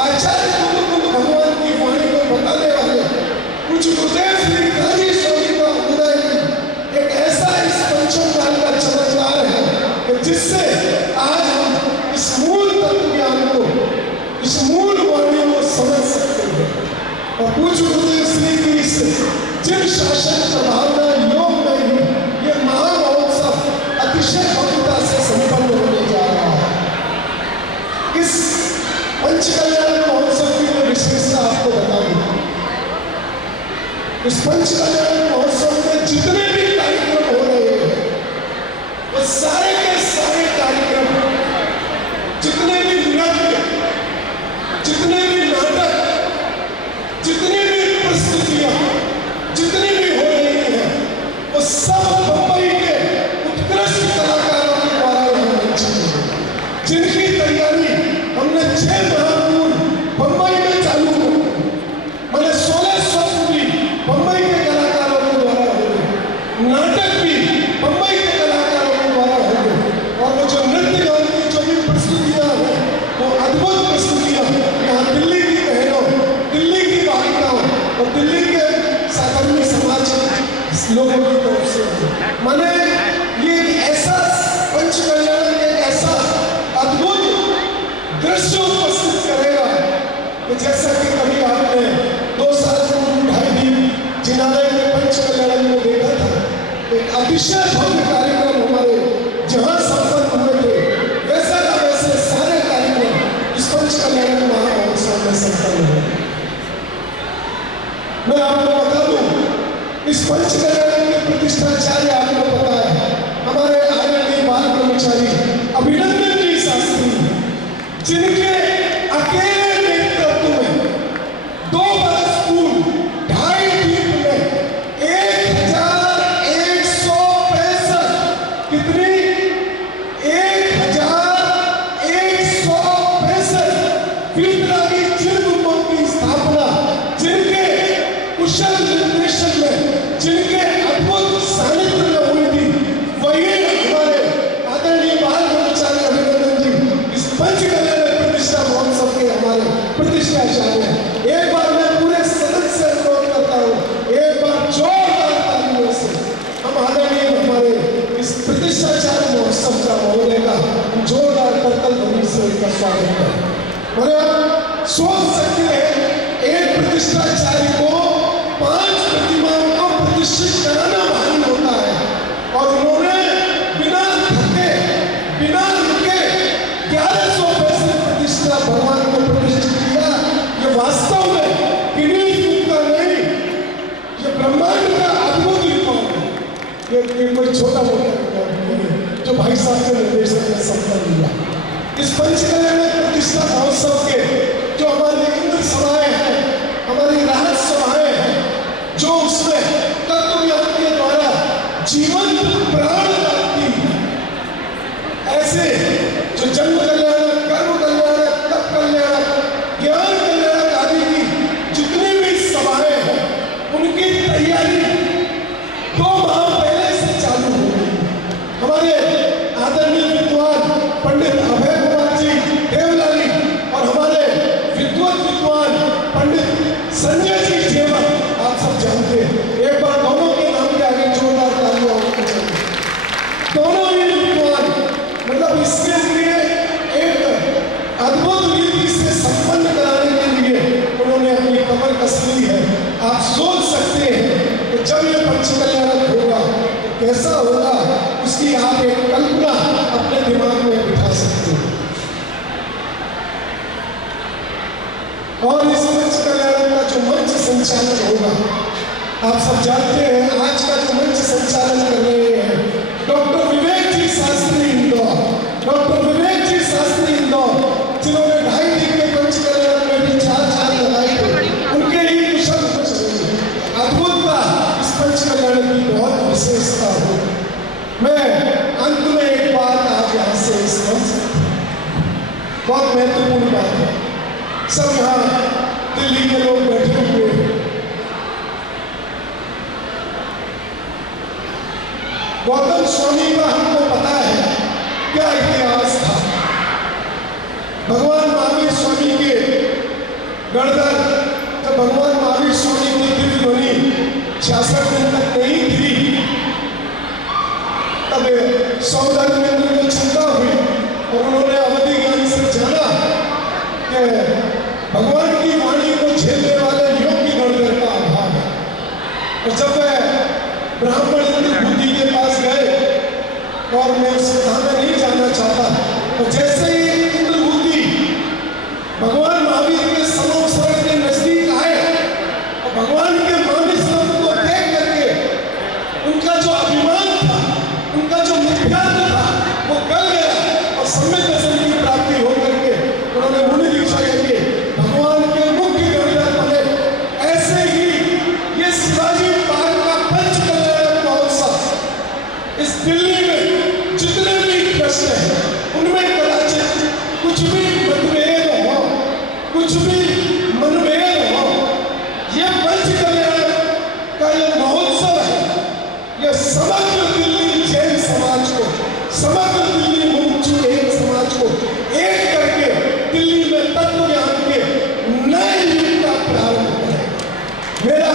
आचार्य कुलगुरु भगवान की वाणी को बताने वाले कुछ गुरुदेव श्री काजी स्वामी का उदय एक ऐसा इस पंचम काल का चमत्कार है कि जिससे आज हम इस मूल तत्व ज्ञान को, इस मूल वाणी को समझ सकते हैं। और कुछ गुरुदेव श्री की इस जिन शासन प्रभावना योग में ही ये महामहोत्सव अतिशय भव्यता से संपन्न होने जा रहा है। इस पंचकल्याण महोत्सव की मैं विशेषता आपको बता दूं। इस पंचकल्याण महोत्सव में जितने भी कार्यक्रम हो रहे हैं, वो सारे के सारे कार्यक्रम, जितने भी नृत्य, जितने भी नाटक, जितनी भी प्रस्तुतियां, जितनी भी हो रही हैं, वो सब मुंबई के उत्कृष्ट कलाकारों के द्वारा यहाँ मंचित है, जिनकी तैयारी हमने 6 माह पूर्व मुंबई में चालू की। मैंने 16 सत्र भी मुंबई के कलाकारों के द्वारा हुए, नाटक भी मुंबई के कलाकारों के द्वारा हुए, और वो जो नृत्य गान की जो भी प्रस्तुतियां हैं, वो अद्भुत प्रस्तुतियां यहाँ दिल्ली की बहनों, दिल्ली की बालिकाओं और दिल्ली के साधर्मी समाज लोगों की तरफ से। मैंने ये एक ऐसा पंचकल्याण, एक ऐसा अद्भुत दृश्य उपस्थित करेगा कि जैसा कि कभी आपने 2 साल पूर्व ढाई दिन जिनालय के पंचकल्याण में देखा था, एक अतिशय भव्य कार्यक्रम हमारे जहां संपन्न हुए थे, वैसा का वैसे सारे कार्यक्रम इस पंचकल्याण महामहोत्सव में संपन्न हुए। मैं आपको बता दूं, इस पंचकल्याण के प्रतिष्ठाचार्य आपको पता है हमारे आदरणीय बाल ब्रह्मचारी अभिनंदन जी शास्त्री, जिनके अकेले नेतृत्व में 2 वर्ष पूर्व 2.5 दिन में 1165 कितनी 1165 वीतरागी चिरगुप्तों की स्थापना, जिनके कुशल निर्देशन में, जिनके अद्भुत सानिध्य में हुई थी, वही हमारे आदरणीय बाल ब्रह्मचारी अभिनंदन जी इस पंचकल्याण प्रतिष्ठा महोत्सव के हमारे प्रतिष्ठाचार्य हैं। एक बार मैं पूरे सदन से अनुरोध करता हूँ, एक बार जोरदार तालियों से हम आदरणीय हमारे इस प्रतिष्ठाचार्य महोत्सव का महोदय का जोरदार करतल ध्वनि से उनका स्वागत करें। और आप सोच सकते हैं, एक प्रतिष्ठाचार्य को 5 प्रतिमाओं को प्रतिष्ठित कराना भारी होता है, और उन्होंने बिना थके, बिना रुके 1100 पैसे प्रतिष्ठा भगवान को प्रतिष्ठित किया। ये वास्तव में गिनीज बुक का नहीं, ये ब्रह्मांड का अद्भुत रिकॉर्ड है। ये कोई छोटा मोटा रिकॉर्ड नहीं है जो भाई साहब के निर्देशन में संपन्न हुआ। इस पंचकल्याण प्रतिष्ठा महोत्सव के जो हमारे इंद्र सभाएं हैं, हमारी राहत सभाएं हैं, जो उसमें तत्व ज्ञान के द्वारा जीवन प्राण लाती है, ऐसे जो जन्म कल्याण, कर्म कल्याण, तप कल्याण, ज्ञान कल्याण आदि की जितनी भी सभाएं हैं, उनकी तैयारी 2 माह पहले से चालू हो गई। हमारे आदरणीय विद्वान पंडित अभय कुमार जी देवलाली और हमारे विद्वान पंडित संजय जी जेवर, आप सब जानते हैं। एक बार दोनों के नाम के आगे जोरदार तालियां होनी चाहिए। दोनों ही विद्वान मतलब इसके लिए एक अद्भुत रीति से संपन्न कराने के लिए उन्होंने अपनी कमर कस ली है। आप सोच सकते हैं कि जब ये पंचकल्याण होगा कैसा होगा उसकी आप एक कल्पना अपने दिमाग में बिठा सकते हो। और इस मंच कल्याण का जो मंच संचालन होगा, आप सब जानते हैं आज का जो मंच संचालन कर रहे हैं डॉक्टर विवेक जी शास्त्री इंदौर, डॉक्टर विवेक जी शास्त्री इंदौर, जिन्होंने 2.5 दिन के मंच कल्याण में भी 4 लगाई थे, उनके ही कुशल अद्भुतता इस मंच कल्याण की बहुत विशेषता हो। मैं अंत में एक बात आज यहाँ से इस मंच, बहुत महत्वपूर्ण बात है, सब यहाँ दिल्ली के लोग बैठे हुए हैं, गौतम स्वामी का हमको पता है क्या इतिहास था। भगवान महावीर स्वामी के गणधर, जब भगवान महावीर स्वामी की दिव्य ध्वनि 66 दिन तक नहीं थी, तब सौदामिनी को चिंता हुई और उन्होंने अवधि ज्ञान से जाना कि भगवान की वाणी को झेलने वाले योग्य गणधर का अभाव है। और जब वह ब्राह्मण इंद्र बुद्धि के पास गए, और मैं उस धाम में नहीं जाना चाहता, और जैसे ही इंद्र बुद्धि भगवान महावीर के सरोवर के नजदीक आए और भगवान के मानस को देख करके उनका जो अभिमान था, उनका जो मिथ्यात्व था, वो गल गया और सम्यक दर्शन की प्राप्ति हो करके उन्होंने मुनि दीक्षा लेके भगवान के मुख्य गणधर बने। ऐसे ही ये शिवाजी पार्क का पंच कल्याण महोत्सव इस दिल्ली में जितने भी प्रश्न हैं उनमें कदाचित कुछ भी मतभेद हो, कुछ भी मनभेद हो, ये पंच कल्याण का ये महोत्सव है, ये समग्र दिल्ली जैन समाज को, समग्र दिल्ली मुक्ति जैन समाज को एक करके दिल्ली में तत्व ज्ञान के नए युग का प्रारंभ करें। मेरा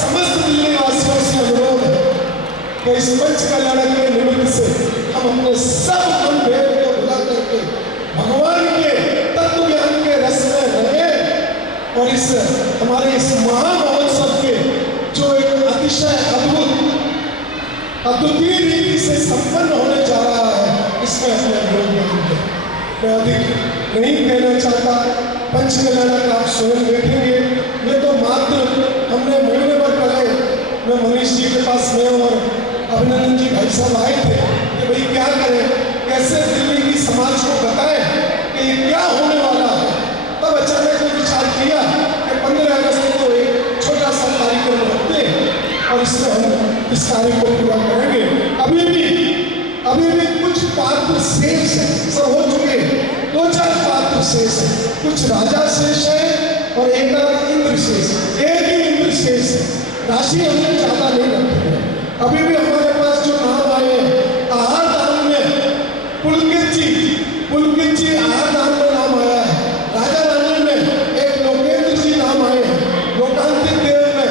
समस्त दिल्ली वासियों से अनुरोध है कि इस पंच कल्याण के निमित्त से हम अपने सब मनभेद को भुला करके भगवान के तत्व ज्ञान के रस में रहें और इस हमारे इस महामहोत्सव के जो एक अतिशय अद्वितीय रीति से संपन्न होने जा रहा है, इसमें अपने योगदान दें। मैं अधिक नहीं कहना चाहता, पंच कल्याण का आप स्वयं देखेंगे। ये तो मात्र हमने महीने भर पहले मैं मनीष जी के पास में और अभिनंदन जी भाई साहब आए थे कि भाई क्या करें, कैसे दिल्ली की समाज को बताएं कि ये क्या होने वाला है। तब अचानक ने विचार किया कि 15 अगस्त को एक छोटा सा कार्यक्रम रखते हैं और इसमें हम इस कार्य को पूरा करेंगे। अभी भी कुछ पात्र शेष है, सब हो चुके हैं, 2-4 पात्र शेष है, कुछ राजा शेष है और एक इंद्र शेष, एक ही इंद्र शेष है। राशि हमने ज्यादा नहीं रखी है। अभी भी हमारे पास जो नाम आए हैं आहार दान में पुलकित जी आहार दान में नाम आया है, राजा रानी में एक लोकेंद्र जी नाम आए हैं, लोकांतिक देव में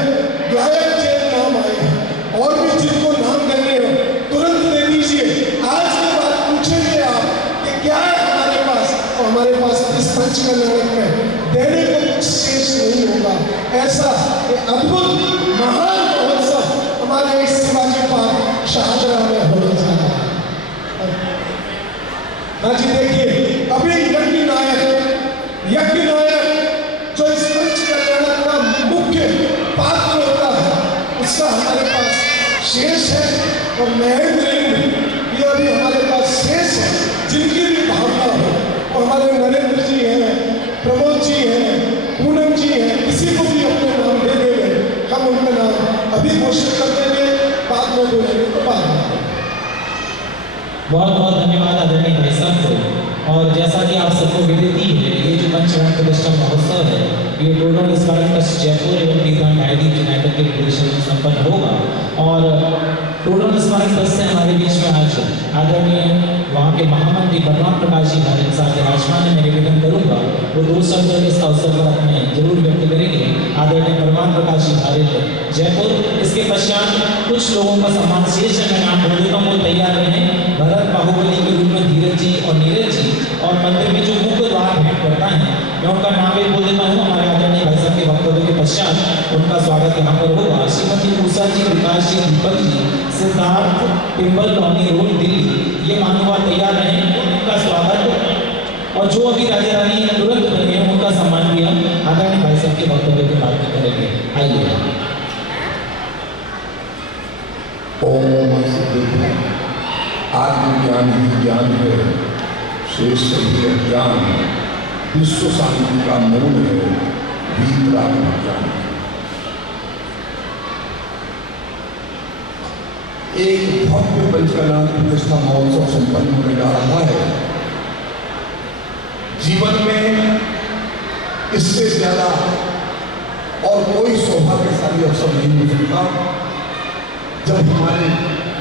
गायक जी नाम आए हैं, और भी जिनको नाम देने हो तुरंत दे दीजिए। आज के बाद पूछेंगे आप कि क्या है हमारे पास, और हमारे पास इस पंच कल्याण में देने को कुछ शेष नहीं होगा। ऐसा अद्भुत महान महोत्सव हमारे इस शिवाजी पार्क शाहजहां में होने जा रहा है। हाँ जी, देखिए अभी यज्ञ नायक जो इस पंच कल्याण का मुख्य पात्र होता है, उसका हमारे पास शेष है, और महेंद्र ये अभी हमारे पास शेष है। जिनकी भी भावना हो, और हमारे नरेंद्र जी हैं, प्रमोद जी हैं, पूनम जी हैं, किसी को भी अपने नाम दे देंगे, हम उनका नाम अभी घोषित कर देंगे, बाद में बोलेंगे तो बाद में। बहुत बहुत धन्यवाद आदरणीय भाई साहब को। और जैसा कि आप सबको विदित ही है, ये जो पंचवर्ण प्रतिष्ठा महोत्सव है, ये टोडर स्मारक ट्रस्ट जयपुर एवं दीपान डायरी यूनाइटेड के निर्देशन में संपन्न होगा। और टोडर स्मारक ट्रस्ट से हमारे बीच में आज आदरणीय वहाँ के महामंत्री परमान प्रकाश जी भारत साहब विराजमान है। मैं निवेदन करूँगा वो 2 शब्द इस अवसर पर अपने जरूर व्यक्त करेंगे। आदरणीय परमान प्रकाश जी भारत जयपुर। इसके पश्चात कुछ लोगों का सम्मान शेष है, मैं नाम बोल देता हूँ, वो तैयार रहें। भरत बाहुबली के रूप में धीरज जी और नीरज जी, और मंदिर में जो मुख्य द्वार भेंट करता है मैं उनका नाम भी बोल देता हूँ। हमारे आदरणीय भाई साहब के वक्तव्य के पश्चात उनका स्वागत यहाँ पर होगा। श्रीमती उषा तुलसा जी, विकास जी, दीपक जी, सिद्धार्थ, टिम्बल कॉलोनी रोड, दिल्ली, ये महानुभाव तैयार रहे, उनका स्वागत। और जो अभी राजा रानी तुरंत बने हैं उनका सम्मान भी हम आदरणीय भाई साहब के वक्तव्य के बाद करेंगे। आइए। ओम सिद्धि आत्म ज्ञान ही ज्ञान है, शेष सभी अज्ञान, विश्व शांति का मूल है, वीतराग ज्ञान। एक भव्य पंचकल्याण प्रतिष्ठा महोत्सव संपन्न होने जा रहा है। जीवन में इससे ज्यादा और कोई सौभाग्यशाली अवसर नहीं मिल सकता जब हमारे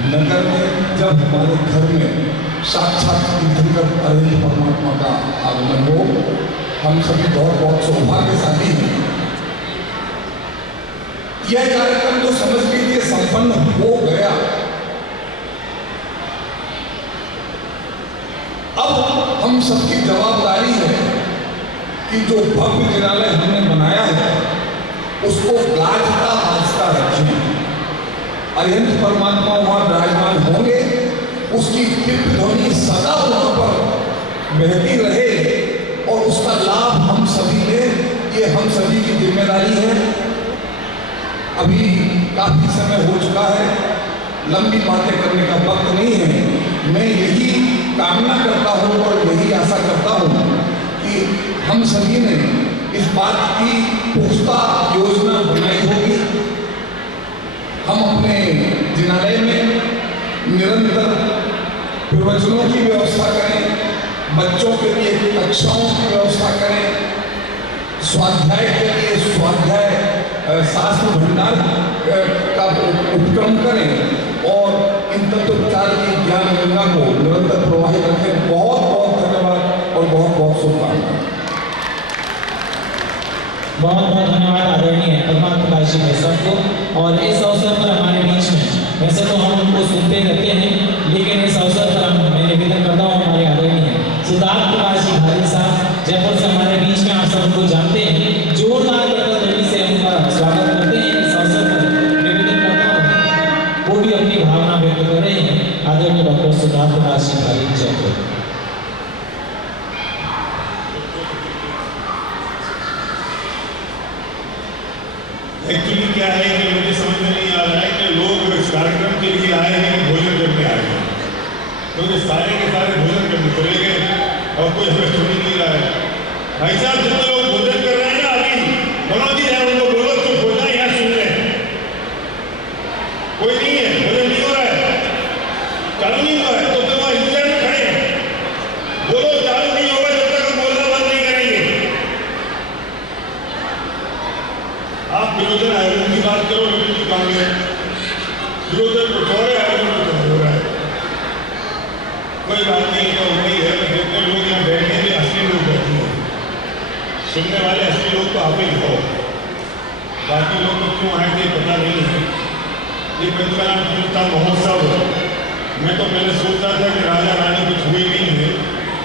नगर में, जब हमारे घर में साक्षात तीर्थंकर अरविंद परमात्मा का आगमन हो। हम सभी बहुत बहुत सौभाग्यशाली हैं। यह कार्यक्रम तो समझ लीजिए संपन्न हो गया। अब हम सबकी जवाबदारी है कि जो भव्य जिनालय हमने बनाया है उसको गाजता बाजता रखें। अरिहंत परमात्मा वहां विराजमान होंगे, उसकी दिव्य ध्वनि सदा वहां पर बहती रहे और उसका लाभ हम सभी लें। ये हम सभी की जिम्मेदारी है। अभी काफी समय हो चुका है, लंबी बातें करने का वक्त नहीं है। मैं यही कामना करता हूँ और यही आशा करता हूँ कि हम सभी ने इस बात की पुख्ता योजना बनाई होगी। हम अपने जिनालय में निरंतर प्रवचनों की व्यवस्था करें, बच्चों के लिए कक्षाओं की व्यवस्था करें, स्वाध्याय के लिए स्वाध्याय शास्त्र भंडार का उपक्रम करें और इन तत्वोपचार की ज्ञान गंगा को निरंतर प्रवाहित रखें। बहुत बहुत धन्यवाद और बहुत बहुत शुभकामनाएं। बहुत बहुत धन्यवाद आदरणीय परमात्मा प्रकाश जी भाई साहब को। और इस अवसर पर हमारे बीच में, वैसे तो हम उनको सुनते रहते हैं, लेकिन इस अवसर पर मैं निवेदन करता हूँ हमारे आदरणीय सिद्धार्थ प्रकाश जी भाई साहब जयपुर से हमारे बीच में, आप सब उनको जानते हैं, जोरदार करतल से उनका स्वागत करते हैं। इस अवसर पर निवेदन करता हूँ वो भी अपनी भावना व्यक्त कर रहे हैं। आदरणीय डॉक्टर सिद्धार्थ प्रकाश जी भाई जयपुर। एक्चुअली क्या है कि मुझे समझ में नहीं आ रहा है कि लोग इस कार्यक्रम के लिए आए हैं कि भोजन करने आए हैं, क्योंकि सारे के सारे भोजन करने चले गए और कोई हमें सुन ही नहीं रहा है। भाई साहब जितने लोग भोजन कर रहे हैं ना, अभी मनोज जी है उनको बोलो तो भोजन यहाँ सुन रहे हैं। कोई नहीं है, भोजन नहीं हो रहा है, चालू नहीं हुआ है, तो तुम वहाँ इंतजार में खड़े हैं। बोलो चालू नहीं होगा जब तक हम बोलना बंद नहीं करेंगे। आप विरोधन आयोजन की बात करो, विरोध की काम है, विरोधन कुछ और है, आयोजन कुछ और हो रहा है। कोई बात नहीं, तो वही है। जितने लोग यहाँ बैठे थे असली लोग बैठे हैं, सुनने वाले असली लोग तो आप ही हो, बाकी लोग तो क्यों आए थे पता नहीं है। ये पंचकल्याण प्रतिष्ठा महोत्सव, मैं तो पहले सोचता था कि राजा रानी कुछ हुए नहीं है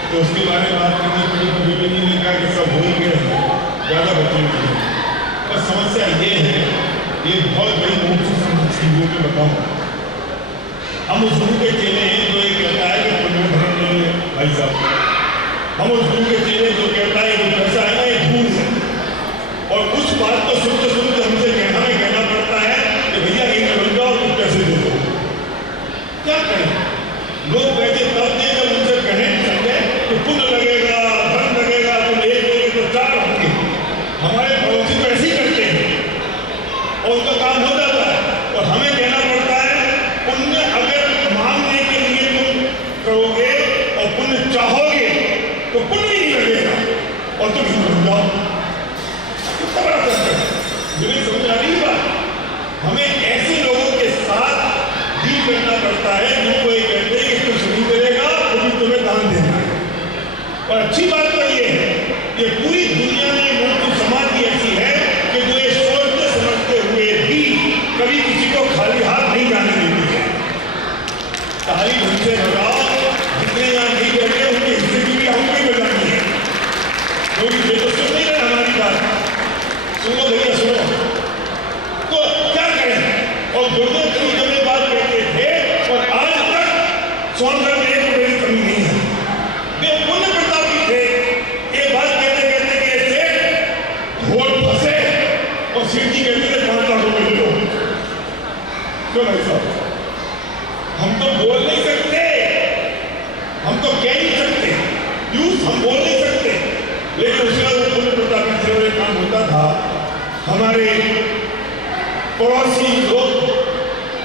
तो उसके बारे में बात करनी पड़ी, तो बीबी ने कहा कि सब हो ही गए हैं, ज़्यादा बच्चे नहीं। और समस्या ये है, ये बहुत बड़ी मुख्य समस्या में बताऊँ। हम उस गुरु के चेले हैं जो ये कहता है कि पुण्य धर्म नहीं है भाई साहब। हम उस गुरु के चेले जो कहता है कि पैसा है ना ये झूठ है, और कुछ बात तो सुनते सुनते हमसे कहना पड़ता है कि भैया ये बन जाओ तुम पैसे दे दो। क्या करें, लोग पैसे तब दें जब उनसे कहें समझे तो पुण्य लगेगा, धन लगेगा, तुम एक दोगे तो चार होंगे। हमारे पड़ोसी तो ऐसे ही करते हैं और उनका काम हो जाता है, और हमें कहना पड़ता है पुण्य अगर मांगने के लिए तुम करोगे और पुण्य चाहोगे तो पुण्य ही नहीं लगेगा और तुम ही बन जाओ। कितना बड़ा तर्क है, मुझे समझ आ रही है बात। हमें ऐसे लोगों के साथ डील करना पड़ता है जिनको ये कहते हैं कि कुछ नहीं करेगा तो भी तुम्हें दान देना है। और अच्छी बात तो ये है, ये पूरी दुनिया में मुल्क समाज की ऐसी है कि जो ये सोचते समझते हुए भी गुरुदेव कभी कभी बात कहते थे और आज तक सोनभद्र में एक रुपये की कमी नहीं है। वे पुण्य प्रतापी थे। एक बात कहते कहते कि ऐसे घोड़ फंसे और सेठ जी कहते थे 5 लाख रुपये ले लो। क्यों भाई साहब, हम तो बोल नहीं सकते, हम तो कह नहीं सकते, यूज हम बोल नहीं सकते, लेकिन उसके बाद पुण्य प्रतापी से वो काम होता था। हमारे पड़ोसी लोग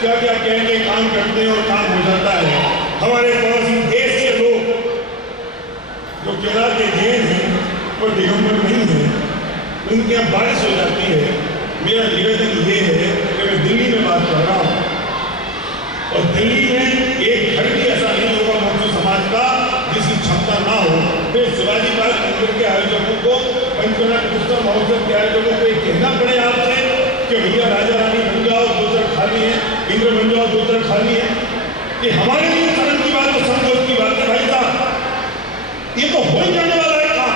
क्या क्या कह के काम करते हैं और काम हो जाता है। हमारे पड़ोसी देश के लोग जो केरला के जैन हैं और दिगंबर नहीं है, उनके यहाँ बारिश हो जाती है। मेरा निवेदन ये है कि मैं दिल्ली में बात कर रहा हूँ और दिल्ली में एक घर भी ऐसा नहीं होगा मजदूर समाज का जिसकी क्षमता ना हो। फिर शिवाजी पार्क मंदिर के आयोजकों को, पंचकूला पुस्तक महोत्सव के आयोजकों को कहना पड़े आपसे कि भैया राजा रानी बन जाओ, 2 तरफ खाली है, इंद्र बन जाओ, 2 तरफ खाली है। कि हमारे लिए शर्म की बात और संतोष की बात है भाई साहब, ये तो हो ही जाने वाला है काम।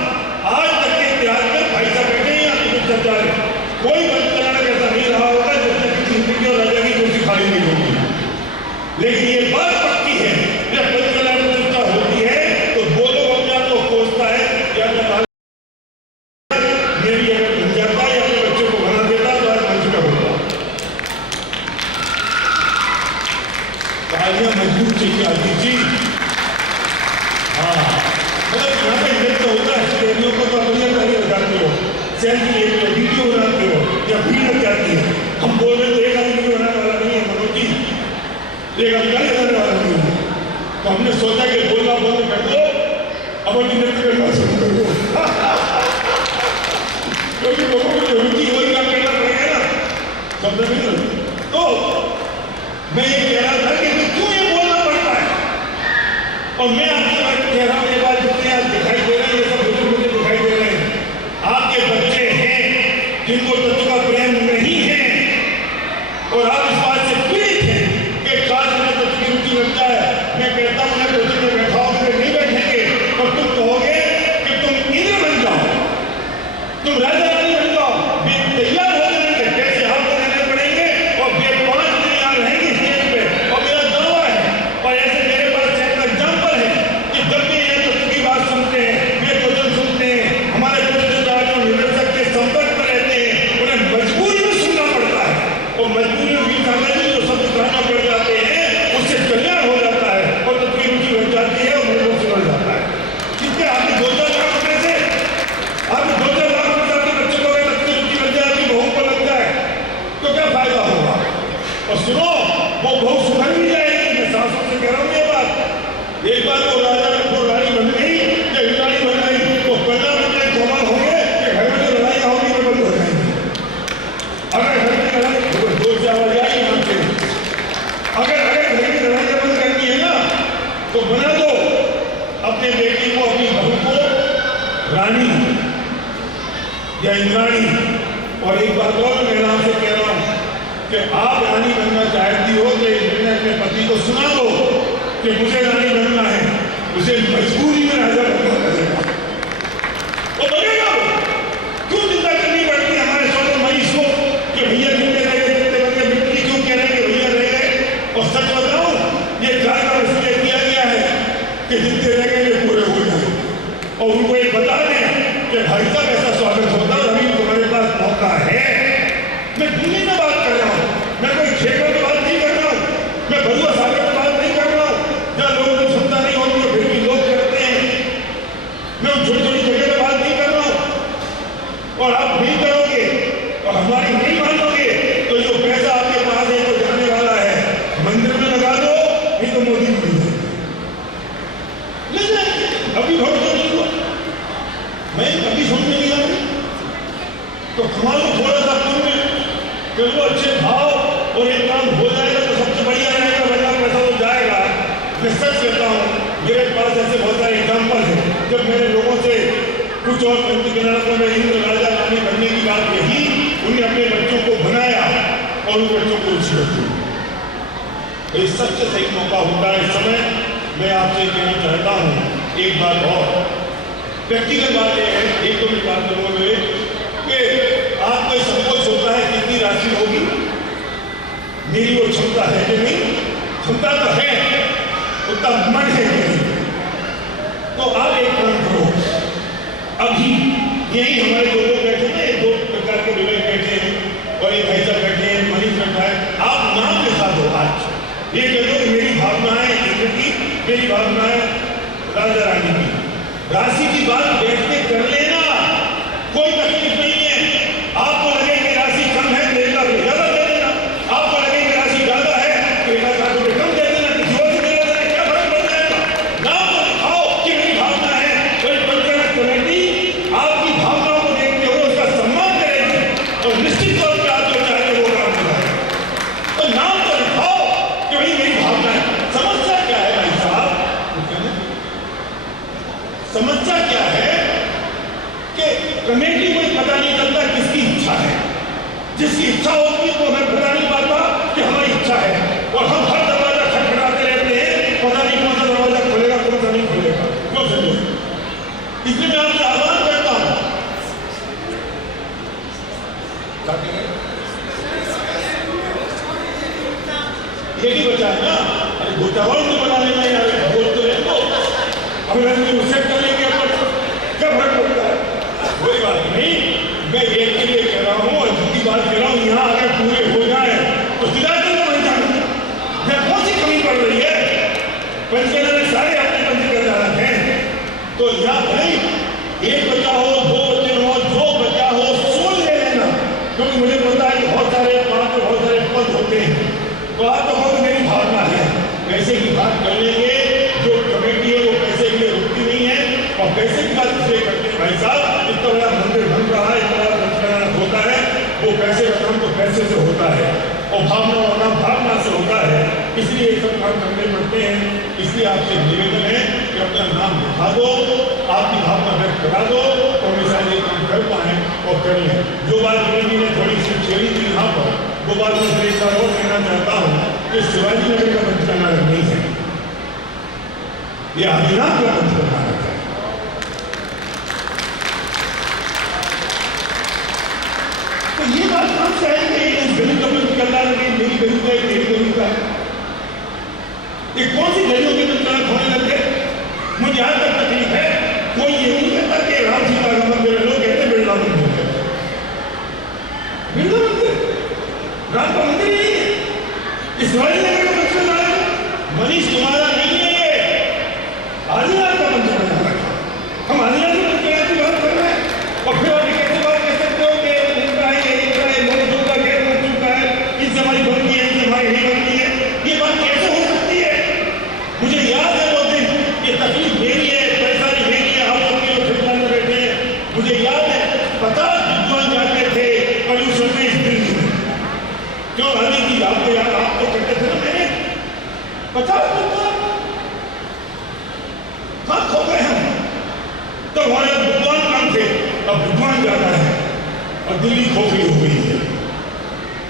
आज तक के इतिहास में भाई साहब बैठे हैं आपकी चर्चा है, कोई पंचकूला ऐसा नहीं रहा होगा जिसने किसी हिंदू की और राजा की कुर्सी खाली नहीं होगी। लेकिन ये बात पक्की है, जब पंचकूला प्रतिष्ठा होती है तो वो लोग अपने आप को कोसता है या मेरी अगर बन जाता है या अपने बच्चों को बना देता तो आज मंच का होता। तालियां मजबूत चाहिए आदि जी। हाँ, मतलब यहाँ पे इवेंट तो होता है, स्टेडियो को तो बढ़िया ताली बजाते हो, सेल्फी लेते हो, वीडियो बनाते हो या भीड़ लग जाती है। हम बोल रहे तो एक आदमी वीडियो बनाने वाला नहीं है मनोज जी, एक अधिकारी बनाने वाला नहीं है। तो हमने सोचा कि बोलना बंद कर दो, अब नृत्य करना शुरू कर दो, क्योंकि लोगों को रुचि वही काम करना पड़ेगा ना, शब्द नहीं। तो मैं ये कह रहा था कि क्यों ये बोलना पड़ता है। और मैं आपकी बात कह रहा हूँ, ये बात जितने आज दिखाई दे रहे हैं, ये सब बुजुर्ग मुझे दिखाई दे रहे हैं, आपके बच्चे हैं जिनको तत्व का प्रेम नहीं है और आप इस बात से पीड़ित हैं कि काश में तत्व की रुचि लगता है। मैं कहता हूँ मैं कोचिंग में बैठा हूँ, नहीं बैठेंगे और तुम कहोगे कि तुम इंद्र बन जाओ, तुम राजा रानी बन जाओ, वे तैयार हो जाएंगे, पैसे हाथ में देने पड़ेंगे और वे 5 दिन यहाँ रहेंगे स्टेज पे। और मेरा दावा है और ऐसे मेरे पास सैकड़ों एग्जाम्पल है कि जब भी ये तत्व की बात सुनते हैं, वे वचन सुनते हैं, हमारे प्रतिनिधियों निवेशक के संपर्क में रहते हैं, उन्हें मजबूरी में सुनना पड़ता है और मजबूरी में भी सामने जो शब्द कहना पड़ जाते हैं उससे कल्याण हो जाता है और तत्व की रुचि बन जाती है और मनोरंजन सुधर जाता है। कितने आपने 2-4 लाख रुपए से आपने 2-4 लाख रुपए अपने बच्चों को तत्व की रुचि बन जाए, आपकी बहू को लग जाए तो क्या फायदा होगा। और सुनो, वो बहू सुधर भी जाएगी। मैं सासों से कह रहा हूँ ये बात, एक बार वो राजा को रानी बन गई या रानी बन गई तो 50 रुपये जमा होंगे कि घर में जो लड़ाई होगी वो बंद हो जाएंगी। अगर घर की लड़ाई दो से आवाज आई यहाँ से, अगर घर की लड़ाई बंद करनी है ना तो बना दो अपने बेटी को, अपनी बहू को रानी या इंद्राणी। और एक बात और मैं नाम से कह रहा हूँ कि आप रानी बनना चाहती हो तो इंद्र अपने पति को सुना दो कि मुझे रानी बनना है, उसे मजबूरी में राजा बनना पड़ेगा। वो बनेगा, क्यों चिंता करनी पड़ती है हमारे सोचो मरीज को कि भैया जितने रह गए, जितने बंदे मिट्टी क्यों कह रहे हैं भैया रह गए। और सच बताऊं, ये कार्यक्रम इसलिए किया गया है कि जितने रह गए ये पूरे हो जाए और उनको ये बता दें कि भाई साहब ऐसा स्वागत होता है, अभी तुम्हारे पास मौका है। मैं दिल्ली में बात कर रहा हूँ, मैं कोई क्षेत्र में बात नहीं कर रहा हूँ, मैं बरुआ सागर में बात नहीं कर रहा हूँ जहाँ लोगों को क्षमता नहीं होती है फिर भी लोग करते हैं। मैं उन छोटी छोटी जगह में बात नहीं कर रहा हूँ और आप नहीं करोगे और हमारी नहीं मानोगे तो जो पैसा आपके पास है तो जाने वाला है, मंदिर में लगा दो, नहीं तो मोदी को ले जाएंगे। अभी भोट तो नहीं हुआ, मैं अभी समझ नहीं आ रही तो कमाल को थोड़ा सा पुण्य चलो अच्छे भाव और एक काम हो जाएगा तो सबसे बढ़िया रहेगा, वरना पैसा तो जाएगा। मैं सच कहता हूँ, मेरे पास ऐसे बहुत सारे एग्जाम्पल हैं जब मैंने लोगों से कुछ और पंचकूला में इंद्र राजा रानी बनने की बात कही, उन्हें अपने बच्चों को बनाया और उन बच्चों को रुचि रखी। तो इस सबसे सही मौका होता है इस समय। मैं आपसे कहना चाहता हूँ एक बात और, व्यक्तिगत बात यह है, एक तो मैं बात करूँगा कि आपको संकोच होता है कितनी राशि होगी, मेरी वो क्षमता है कि नहीं? क्षमता तो है, उतना मन है कि नहीं? तो आप एक काम करो, अभी यही हमारे दो लोग बैठे थे, दो प्रकार के विवेक बैठे हैं और एक भाई साहब बैठे हैं, मनीष बैठा है, आप नाम लिखा दो आज। ये कह दो कि मेरी भावनाएं इंद्र की, मेरी भावनाएं राजा रानी की। राशि की बात बैठ के कर लेना, कोई तकलीफ नहीं है। आपको लगे कि राशि कम है तो 1 लाख ज्यादा दे देना, आपको लगे कि राशि ज्यादा है तो 1 लाख रुपये कम दे देना, किसी और से दे देना, क्या फर्क पड़ जाएगा? नाम तो लिखाओ कि मेरी भावना है। कोई पंचायत कमेटी आपकी भावनाओं को देखते हुए उसका सम्मान करेगी और निश्चित तौर पर आप जो चाहते वो काम करेंगे। तो नाम तो लिखाओ कि भाई मेरी भावना है। समस्या क्या है भाई साहब? समस्या क्या है कि कमेटी को पता नहीं चलता किसकी इच्छा है। जिसकी इच्छा होती है वो हमें पता नहीं पाता कि हमारी इच्छा है, और हम हर दरवाजा खटखटाते रहते हैं, पता नहीं कौन सा दरवाजा खुलेगा कौन सा नहीं खुलेगा। क्यों समझो? इसलिए मैं आपसे आह्वान करता हूं, ये ही बचा है ना। अरे गोचावाल से बनाने में यार बोलते रहे तो अभी उससे कर लेंगे अपन, क्या फर्क पड़ता है? कोई बात नहीं, मैं ये के लिए कह रहा हूँ और जितनी बात कह रहा हूँ, यहाँ अगर पूरे हो जाए तो सीधा चलना नहीं जानूँ मैं कौन सी कमी पड़ रही है। पंचकर्म में सारे अपने पंचकर्म रखे हैं, तो यहाँ भाई 1 बच्चा हो, 2 बच्चे हो, जो बच्चा हो सोच ले लेना, क्योंकि मुझे पता है कि बहुत सारे वहाँ पे बहुत सारे पद होते हैं। तो आप तो बहुत मेरी भावना है, पैसे की बात कर लेंगे। जो कमेटी है वो पैसे के लिए रुकती नहीं है, और पैसे की बात इसलिए करते हैं भाई साहब, इतना बड़ा मंदिर बन रहा है, इतना बड़ा पंचकर्म होता है, वो पैसे का काम तो पैसे से होता है और भावना और नाम भावना से होता है। इसलिए ये सब काम करने पड़ते हैं। इसलिए आपसे निवेदन है कि अपना नाम लिखा दो, आपकी भावना व्यक्त करा दो, तो हम शायद ये काम कर पाए और कर लें। जो बात कमेटी ने थोड़ी सी छेड़ी थी यहाँ पर, वो बात मैं एक बार और कहना चाहता हूँ कि शिवाजी नगर का पंचकर्म नहीं है, ये आदिनाथ का पंचकर्म है। तो ये बात कौन सा है कि इस गली का पंचकर्म लगे, मेरी गली का तेरी गली का है? ये कौन सी गलियों के पंचकर्म होने लगे? मुझे आज तक तकलीफ है, कोई ये नहीं कहता कि राम सीता का मंदिर है, लोग कहते बिरला मंदिर है। बिरला मंदिर राम का मंदिर ही नहीं है। इस शिवाजी नगर का पंचकर्म आएगा, मनीष तुम्हारा नहीं है, ये आदिनाथ का पंचकर्म है। हम आदिनाथ के पंचकर्म की बात कर रहे हैं और फिर आप कैसे बात कर सकते हो कि इनका है, ये इनका है, लोग जो का गैर मौजूद का है, इनसे हमारी बनती है, इनसे हमारी नहीं बनती है। ये बात कैसे हो सकती है? मुझे याद है वो दिन, ये तकलीफ मेरी है, परेशानी मेरी है, आप लोग के फिर में बैठे हैं। मुझे याद है 50 विद्वान जाते थे पर्यूषण में इस दिल्ली में। क्यों आने की आपको याद? आप तो करते थे ना, मैंने 50 विद्वान कहाँ खो गए हम? तो हमारे विद्वान कम थे, अब विद्वान ज्यादा है और दिल्ली खोखली हो गई है।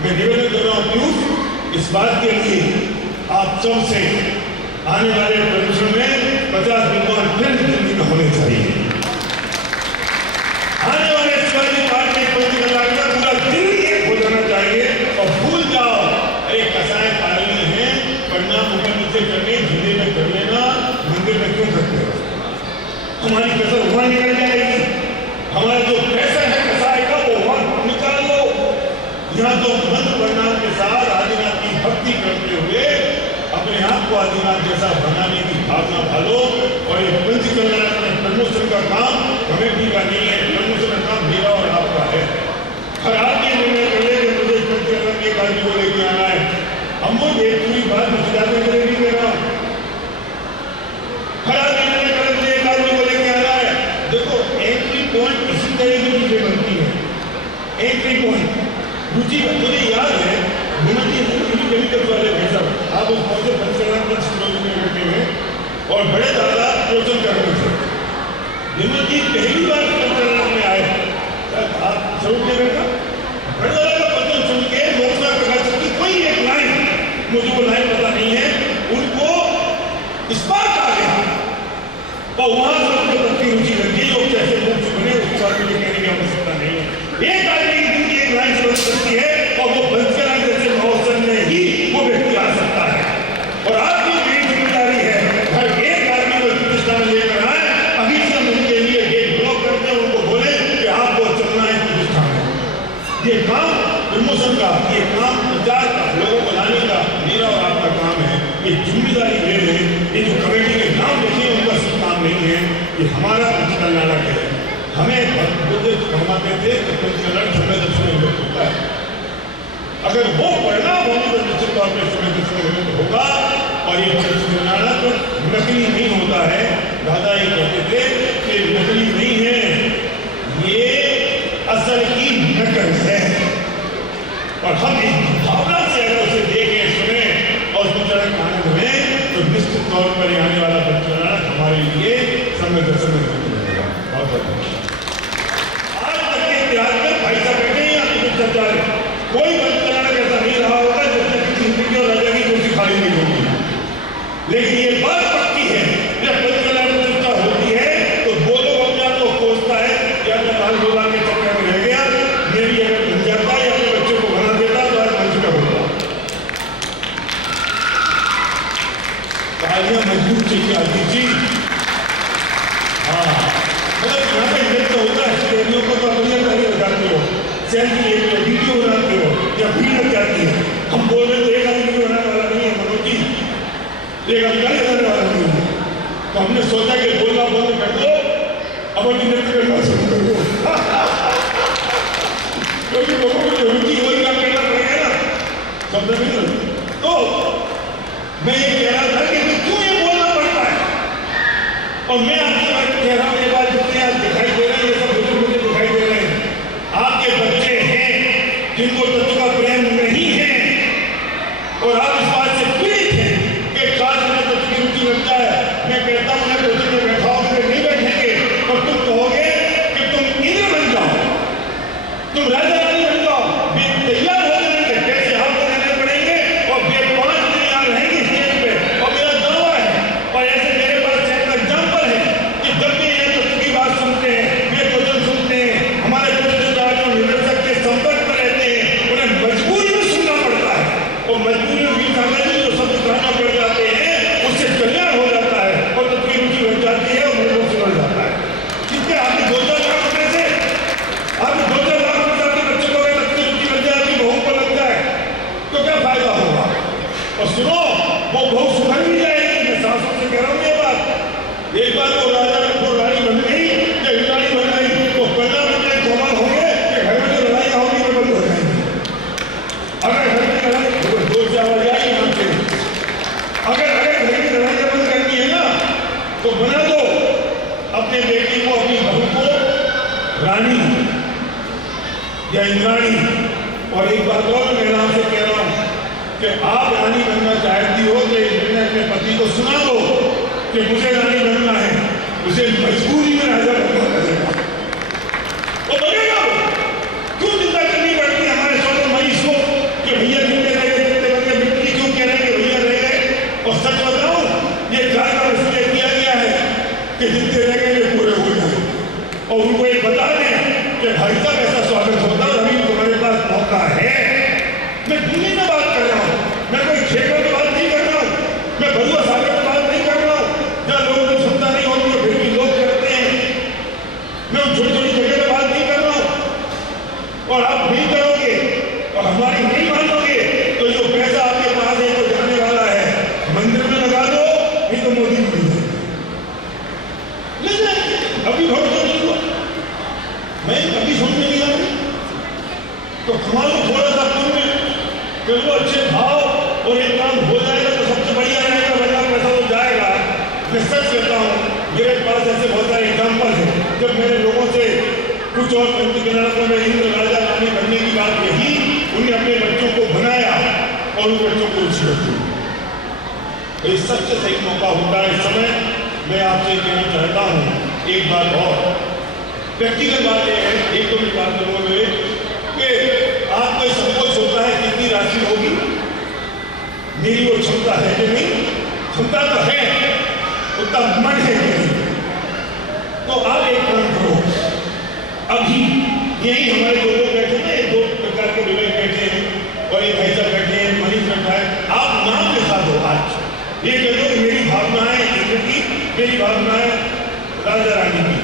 मैं निवेदन कर रहा हूँ प्लीज इस बात के लिए आप सबसे आने वाले पर्यूषण में 50 विद्वान फिर दिल्ली में होने चाहिए। आने वाले शिवाजी पार्क में पूरा दिल्ली एक हो जाना चाहिए और भूल जाओ अरे कसाय पालनी है, प्रणाम ऊपर नीचे करने झूले में कर लेना, मंदिर में क्यों करते हो? हमारी कसर वहां निकल जाएगी। हमारा जो पैसा है कसाय का वो वहां निकाल लो। यहाँ तो मंत्र प्रणाम के साथ आदिनाथ की भक्ति करते हुए अपने आप को आदिनाथ जैसा बनाने की भावना डालो। और ये पंचकर्म प्रमोशन का काम कमेटी का नहीं है, प्रमोशन का काम मेरा और आपका है। हर आप ये निर्णय कर ले कि मुझे पंचकर्म के कार्य को लेके आना है, हम वो एक पूरी बात ज्यादा करेगी दे रहा हूँ। हर आप निर्णय कर मुझे एक आदमी को लेके आना है। देखो एंट्री पॉइंट इसी तरह की चीजें बनती है। एंट्री पॉइंट रुचि मुझे याद है वाले भाई साहब, आप उस पौधे पंचकर्म में बैठे हुए और बड़े दादा प्रवचन कर रहे थे। विमल जी पहली बार पंचकर्म में आए, आप जरूर ले बैठा, बड़े दादा का प्रवचन सुन के मोक्षा प्रकाश की कोई एक लाइन, मुझे वो लाइन पता नहीं है, उनको स्पार्क आ गया और वहां से उनको तत्की रुचि लग गई और कैसे मोक्ष बने उसके बारे में कहने की आवश्यकता नहीं है। एक आदमी की एक लाइन समझ सकती है और वो पंचकर्म जैसे महोत्सव में ही थे तो पंचकल्याण समय दर्शन में होता है। अगर वो परिणाम होगी तो निश्चित तौर पर समय दर्शन में होगा। और ये पंचकल्याण तो नकली नहीं होता है। दादा ये कहते थे कि नकली नहीं है, ये असल की नकल है। और हम इस भावना से अगर उसे देखें, सुने और पंचकल्याण का आनंद में, तो निश्चित तौर पर आने वाला पंचकल्याण हमारे लिए समय दर्शन में होगा। बहुत बहुत आज तक के इतिहास में भाई साहब बैठे हैं आपकी चर्चा है, कोई पंचकल्याण ऐसा नहीं रहा होगा जिसने किसी हिंदू और राजा की कुर्सी खाली नहीं होगी। लेकिन ये बात पक्की है, जब पंचकल्याण चर्चा होती है तो वो लोग अपने आप को कोसता है या तो लाल गोला के चक्कर में रह गया, मेरी अगर बन जाता या अपने बच्चों को बना देता तो आज मंच का होता। तालियां मजबूत चाहिए आदि जी। हाँ, मतलब यहाँ पे नृत्य होता है, स्टेडियों को तो बढ़िया ताली बजाते हो, सेल्फी लेते हो, वीडियो बनाते हो, या भीड़ लग जाती है। हम बोल रहे तो एक आदमी वीडियो बनाने वाला नहीं है मनोज जी, एक अधिकारी बनाने वाला नहीं है। तो हमने सोचा कि बोलना बंद कर दो, अब अभी नृत्य करना शुरू कर दो, क्योंकि लोगों को जो रुचि वही काम करना पड़ेगा ना, समझ नहीं। तो मैं ये कह रहा था कि क्यों ये बोलना पड़ता है। और मैं आपकी बात कह रहा हूँ, ये बात जितने आज दिखाई दे रहे हैं, ये सब बुजुर्ग मुझे दिखाई दे रहे हैं, आपके बच्चे हैं जिनको तत्व का प्रेम नहीं है और आप इस बात से पीड़ित हैं कि काश में तत्व की रुचि लगता है। मैं कहता हूँ मैं कोचिंग में बैठा हूँ, फिर नहीं बैठेंगे और तुम कहोगे कि तुम इंद्र बन जाओ, तुम राजा रानी बन जाओ, वे तैयार हो जाएंगे, कैसे हाथ में रहने पड़ेंगे और वे 5 दिन यहाँ रहेंगे स्टेज पे। और मेरा दावा है और ऐसे मेरे पास सैकड़ों एग्जाम्पल है कि जब भी ये तत्व की बात सुनते हैं, वे वचन सुनते हैं, हमारे निदर्शक के संपर्क में रहते हैं, उन्हें मजबूरी में सुनना पड़ता है और मजबूरी में भी जो शब्द कहना पड़ जाते हैं उससे कल्याण हो जाता है और तत्व की रुचि बन जाती है और मन सुधर जाता है। कितने आपने 2-4 लाख रुपए से आपने 2-4 लाख रुपए अपने बच्चे को तत्व की रुचि बन जाए, आपकी बहू को लग जाए तो क्या फायदा होगा। और सुनो, वो बहू सुधर भी जाएगी। मैं सासों से कह रहा हूँ ये बात, एक बार वो राजा को रानी बन गई या रानी बन गई तो परिणाम इतने कोमल होंगे कि घर में जो लड़ाई होगी वो बंद हो जाएंगी। अगर घर में लड़ाई दो से आवाज आई यहाँ से, अगर घर की लड़ाई बंद करनी है ना तो बना दो अपने बेटी को, अपनी बहू को रानी या इंद्राणी। और एक बात और मैं नाम से कह रहा हूँ कि आप रानी बनना चाहती हो तो मैंने अपने पति को सुना दो कि मुझे रानी बनना है, उसे मजबूरी में राजा बनना पड़ेगा। वो बनेगा, क्यों चिंता करनी पड़ती है हमारे सोने मरीज को कि भैया जितने रह गए, जितने बंदे मिट्टी क्यों कह रहे हैं भैया रह गए। और सच बताऊं, ये कार्यक्रम इसलिए किया गया है कि जितने रह गए वे पूरे हो जाए और उनको ये बता दें कि भाई साहब ऐसा स्वागत होता है, अभी तुम्हारे पास मौका है। मैं दिल्ली में बात कर रहा हूँ, मैं कोई क्षेत्र में बात नहीं कर रहा हूँ, मैं बरुआ सागर में बात नहीं कर रहा हूँ जहाँ लोगों को क्षमता नहीं होती है फिर भी लोग करते हैं। मैं उन छोटी छोटी जगह में बात नहीं कर रहा हूँ। और आप नहीं करोगे और हमारी नहीं मानोगे तो जो पैसा आपके पास है तो जाने वाला है, मंदिर में लगा दो, नहीं तो मोदी को ले जाए। अभी भोट तो नहीं हुआ, मैं अभी समझ नहीं आ रही तो कमाल थोड़ा सा पुण्य चलो अच्छे भाव और एक काम हो जाएगा तो सबसे बढ़िया रहेगा, वरना पैसा तो जाएगा। मैं सच कहता हूँ, मेरे पास ऐसे बहुत सारे एग्जाम्पल हैं जब मैंने लोगों से कुछ और पंचकल्याण में इंद्र राजा रानी बनने की बात कही, उन्हें अपने बच्चों को बनाया और उन बच्चों को रुचि रखी। तो ये सबसे सही मौका होता है इस समय। मैं आपसे कहना चाहता हूँ एक बात और, व्यक्तिगत बात यह है, एक तो मैं बात करूँगा कि आपको संकोच होता है कितनी राशि होगी, मेरी वो क्षमता है कि नहीं, क्षमता तो है, उतना मन है कि नहीं। तो आप एक काम करो, अभी यही हमारे दो लोग बैठे थे, 2 प्रकार के लोग बैठे हैं और एक भाई साहब बैठे हैं, मनीष बैठा है, आप नाम लिखा दो आज। ये कह दो कि मेरी भावनाएं इंद्र की, मेरी भावनाएं राजा रानी की।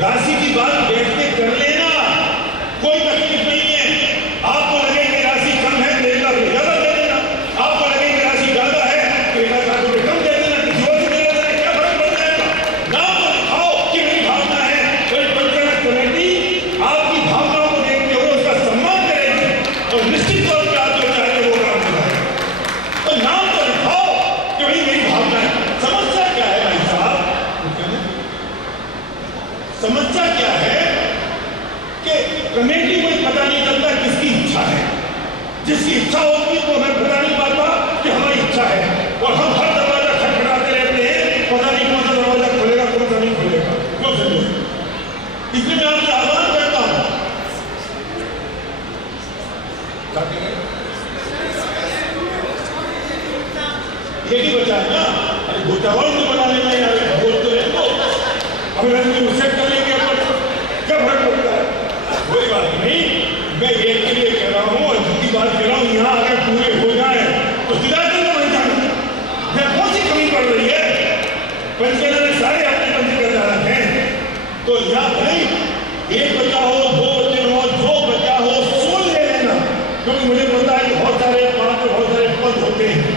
राशि की बात बैठते कर लेना, कोई तकलीफ नहीं है। आपको लगे कि राशि कम है तो 1 लाख ज्यादा दे देना, आपको लगे कि राशि ज्यादा है तो 1 लाख रुपये कम दे देना, किसी और से दे देना, क्या फर्क पड़ जाएगा। नाम तो दिखाओ कि मेरी भावना है। कोई पंचायत कमेटी आपकी भावना ये ही बचा है ना। अरे गोतावाल तो बनाने में यार बोल तो रहे तो अगर हम उससे कर लेंगे अपन क्या फर्क पड़ता है? कोई बात नहीं, मैं ये के लिए कह रहा हूँ और जितनी बात कह रहा हूँ यहाँ अगर पूरे हो जाए तो सीधा चलना बन जाए। मैं कौन सी कमी पड़ रही है? पंचकर्म में सारे अपने पंचकर्म रखे हैं तो यहाँ भाई एक बच्चा हो, दो बच्चे हो, जो बच्चा हो सोच ले लेना, क्योंकि मुझे पता है कि बहुत सारे वहाँ पे बहुत सारे पद होते हैं।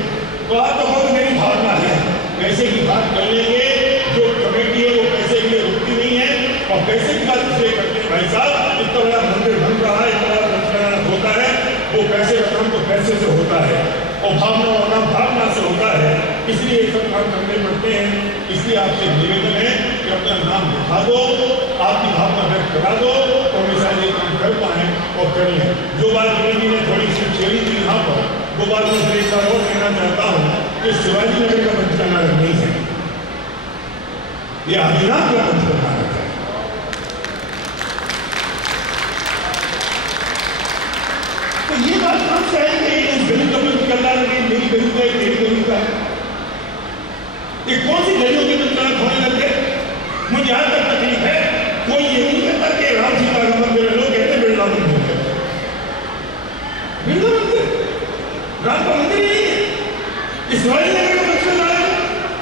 तो आप तो बहुत मेरी भावना है पैसे की बात कर लेंगे। जो कमेटी है वो पैसे के लिए रुकती नहीं है और पैसे की बात इसलिए करते हैं भाई साहब, इतना बड़ा मंदिर बन रहा है, इतना बड़ा पंचकर्म होता है, वो पैसे का काम तो पैसे से होता है और भावना और नाम भावना से होता है, इसलिए सब काम करने पड़ते हैं। इसलिए आपसे निवेदन है कि अपना नाम लिखा दो, आपकी भावना व्यक्त करा दो तो हम शायद ये काम कर पाए और कर लें। जो बात कमेटी ने थोड़ी सी छेड़ी थी यहाँ पर, वो बात मैं एक बार और कहना चाहता हूँ कि शिवाजी नगर का पंचकर्म नहीं है, ये आदिनाथ का पंचकर्म है। तो ये बात कहाँ से आई कि इस गली का पंचकर्म लगे, मेरी गली का तेरी गली का है? ये कौन सी गलियों के पंचकर्म होने लगे? मुझे आज तक तकलीफ है, कोई ये नहीं कहता कि राम सीता का मंदिर है, लोग कहते बिरला मंदिर है। बिरला मंदिर राम का मंदिर ही नहीं है। इस शिवाजी नगर का पंचकर्म है,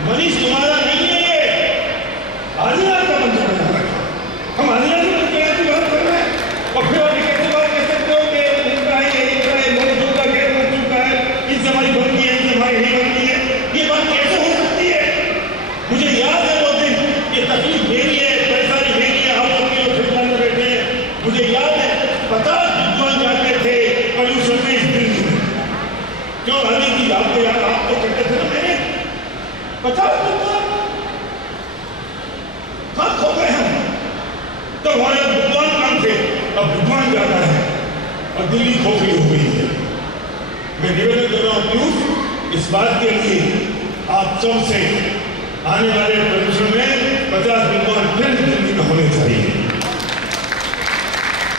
मनीष तुम्हारा नहीं है, ये आदिनाथ का पंचकर्म है। हम आदिनाथ के पंचकर्म की बात कर रहे हैं और फिर आप कैसे बात कर सकते हो कि उनका है, इनका है, लोग जो का गैर मौजूद का है, इनसे हमारी बनती है, इनसे हमारी नहीं बनती है, ये बात कैसे हो सकती है? मुझे याद है वो दिन, ये तकलीफ मेरी है, परेशानी मेरी है, आप लोग के फिर में बैठे हैं। मुझे याद है 50 विद्वान जाते थे पॉल्यूशन में इस दिल्ली में, क्यों आने की आपको याद, आप तो कहते थे ना मेरे 50 विद्वान कहाँ खो गए हम? तो हमारे विद्वान कम थे, अब विद्वान ज्यादा है और दिल्ली खोखली हो गई है। मैं निवेदन कर रहा हूँ न्यूज इस बात के लिए आप सबसे आने वाले परीक्षण में 50 विद्वान फिर दिल्ली में होने चाहिए।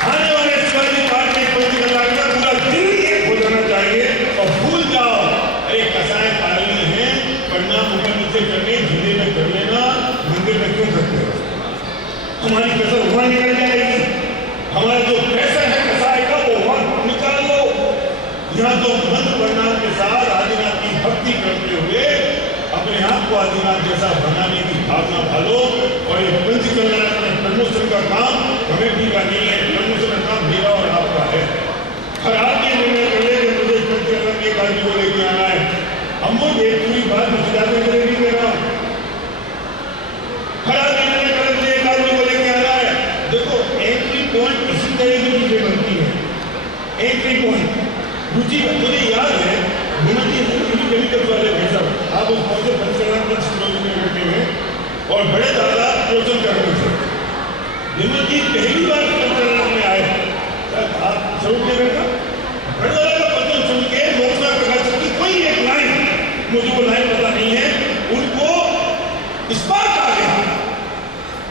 आने वाले शिवाजी पार्क में पूरा दिल्ली एक हो जाना चाहिए और भूल जाओ अरे कसाई पालनी है, परिणाम ऊपर नीचे करने जिले में कर लेना, मंदिर में क्यों करते हो? हमारी कसर वहां निकल जाएगी, हमारा जो पैसा है कसाई का वो वहां निकाल लो। यहाँ तो मंत्र परिणाम के साथ आदिनाथ की भक्ति करते हुए अपने आप को आदिनाथ जैसा बनाने की भावना डालो। और ये पंचकर्म प्रमोशन का काम कमेटी का नहीं है, प्रमोशन का काम मेरा और आपका है। हर आप ये निर्णय कर ले कि मुझे पंचकर्म के कार्य को लेके आना है, हम वो एक पूरी बात ज्यादा करेगी दे रहा हूँ। हर आप निर्णय कर मुझे एक आदमी को लेके आना है। देखो एंट्री पॉइंट इसी तरह की चीजें बनती है, एंट्री पॉइंट रुचि। मुझे याद है मेडिकल वाले भाई साहब, आप उस पौधे पंचकर्म में बैठे हुए और बड़े दादा प्रवचन कर रहे थे। विमल जी पहली बार पंचकर्म में आए, आप जरूर ले बैठा, बड़े दादा का प्रवचन सुन के मोक्षा प्रकाश की कोई एक लाइन, मुझे वो लाइन पता नहीं है, उनको इस बात आ गया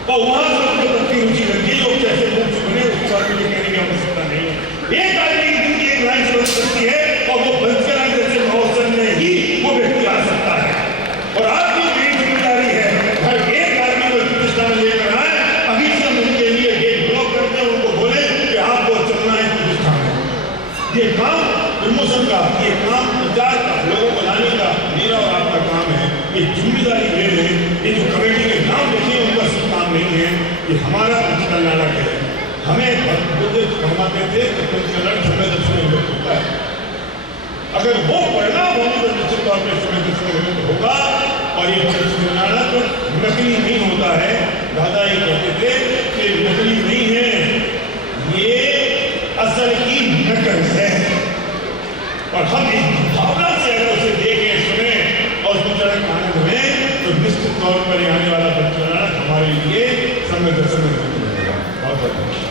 और वहां से उनको तत्की रुचि लगी। लोग कैसे मोक्ष बने उसके बारे में कहने की आवश्यकता नहीं है। एक आदमी दिन की एक लाइन से बन सकती है और वो पंचकर्म जैसे महोत्सव में ही वो व्यक्ति आ सकता है। और आपकी मेरी जिम्मेदारी है हर एक आदमी को प्रतिष्ठा में लेकर आए, अभी से उनके लिए गेट ब्लॉक करते हैं, उनको बोले कि आपको चलना है प्रतिष्ठा में। ये काम प्रमोशन का, ये काम प्रचार का, लोगों को लाने का मेरा और आपका काम है। ये जिम्मेदारी ले लें। ये जो कमेटी के नाम लिखे उनका सिर्फ काम नहीं है, ये हमारा पंचकर्म नाटक है। हमें कहते थे कि पंचकर्म समय दर्शन में होता है, अगर वो परिणाम होने तो निश्चित तौर पर समय दर्शन में होगा। और ये पंचकर्म नाटक नकली नहीं होता है। दादा ये कहते थे कि नकली नहीं है, ये असल की नकल है। और हम इस भावना से अगर उसे देखें, सुने और पंचकर्म आनंद में, तो निश्चित तौर पर आने वाला पंचकर्म हमारे लिए समय दर्शन में होगा। बहुत बहुत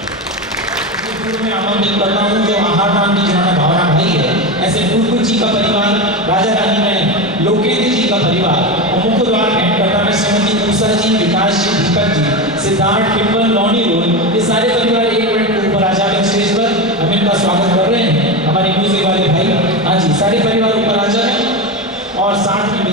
मैं आमंत्रित करता हूँ जो आहार नाम की जिन्होंने भावना भाई है, ऐसे बुलबुल जी का परिवार, राजा रानी में लोकेंद्र जी का परिवार और मुख्य द्वार भेंट करता में श्रीमती उषा जी, विकास जी, दीपक जी, सिद्धार्थ, टिम्पल, लौनी रोड, ये सारे परिवार एक मिनट ऊपर आ जाए स्टेज पर। हम इनका स्वागत कर रहे हैं। हमारे म्यूजिक वाले भाई, हाँ जी, सारे परिवार ऊपर आ जाए और साथ में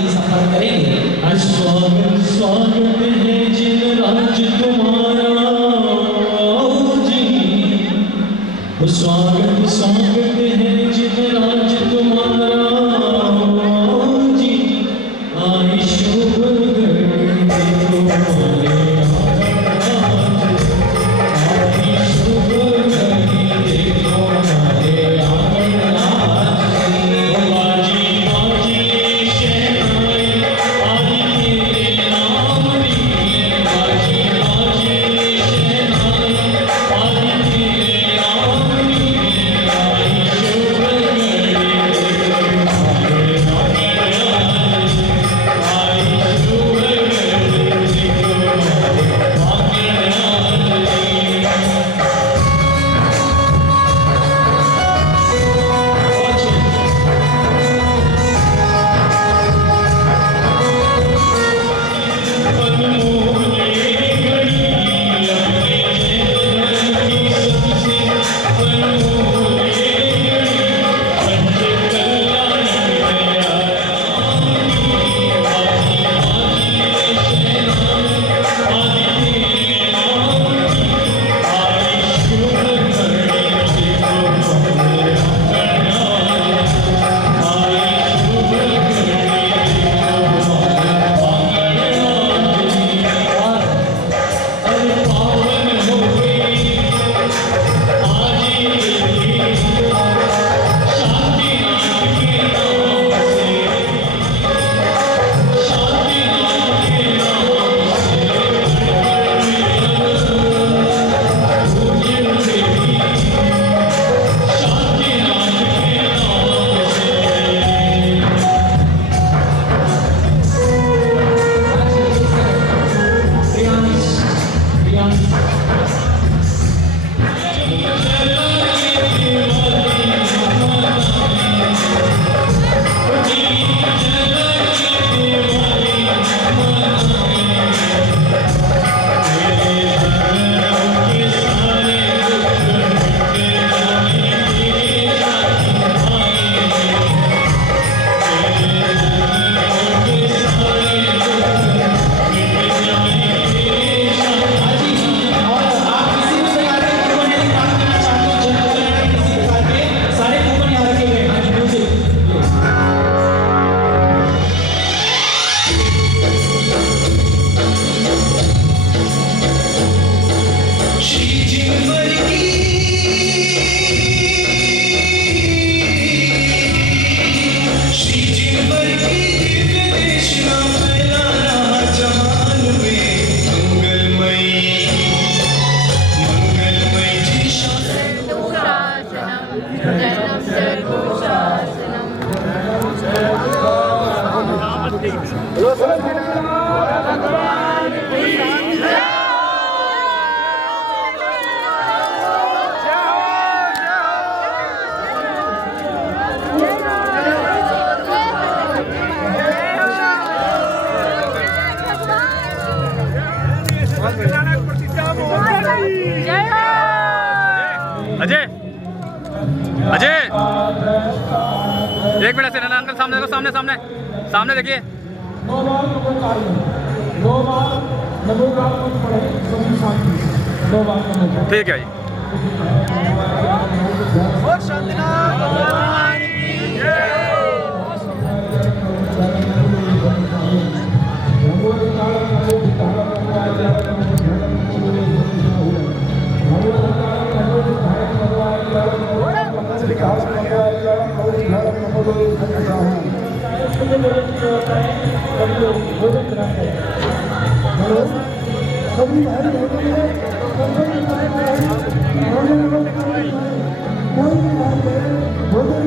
सामने देखो, सामने सामने सामने देखिए। 9 बार नमोकार 2 बार नमोकार पढ़े सभी साथी 2 बार नमोकार। ठीक है जी। सभी भाई भोजन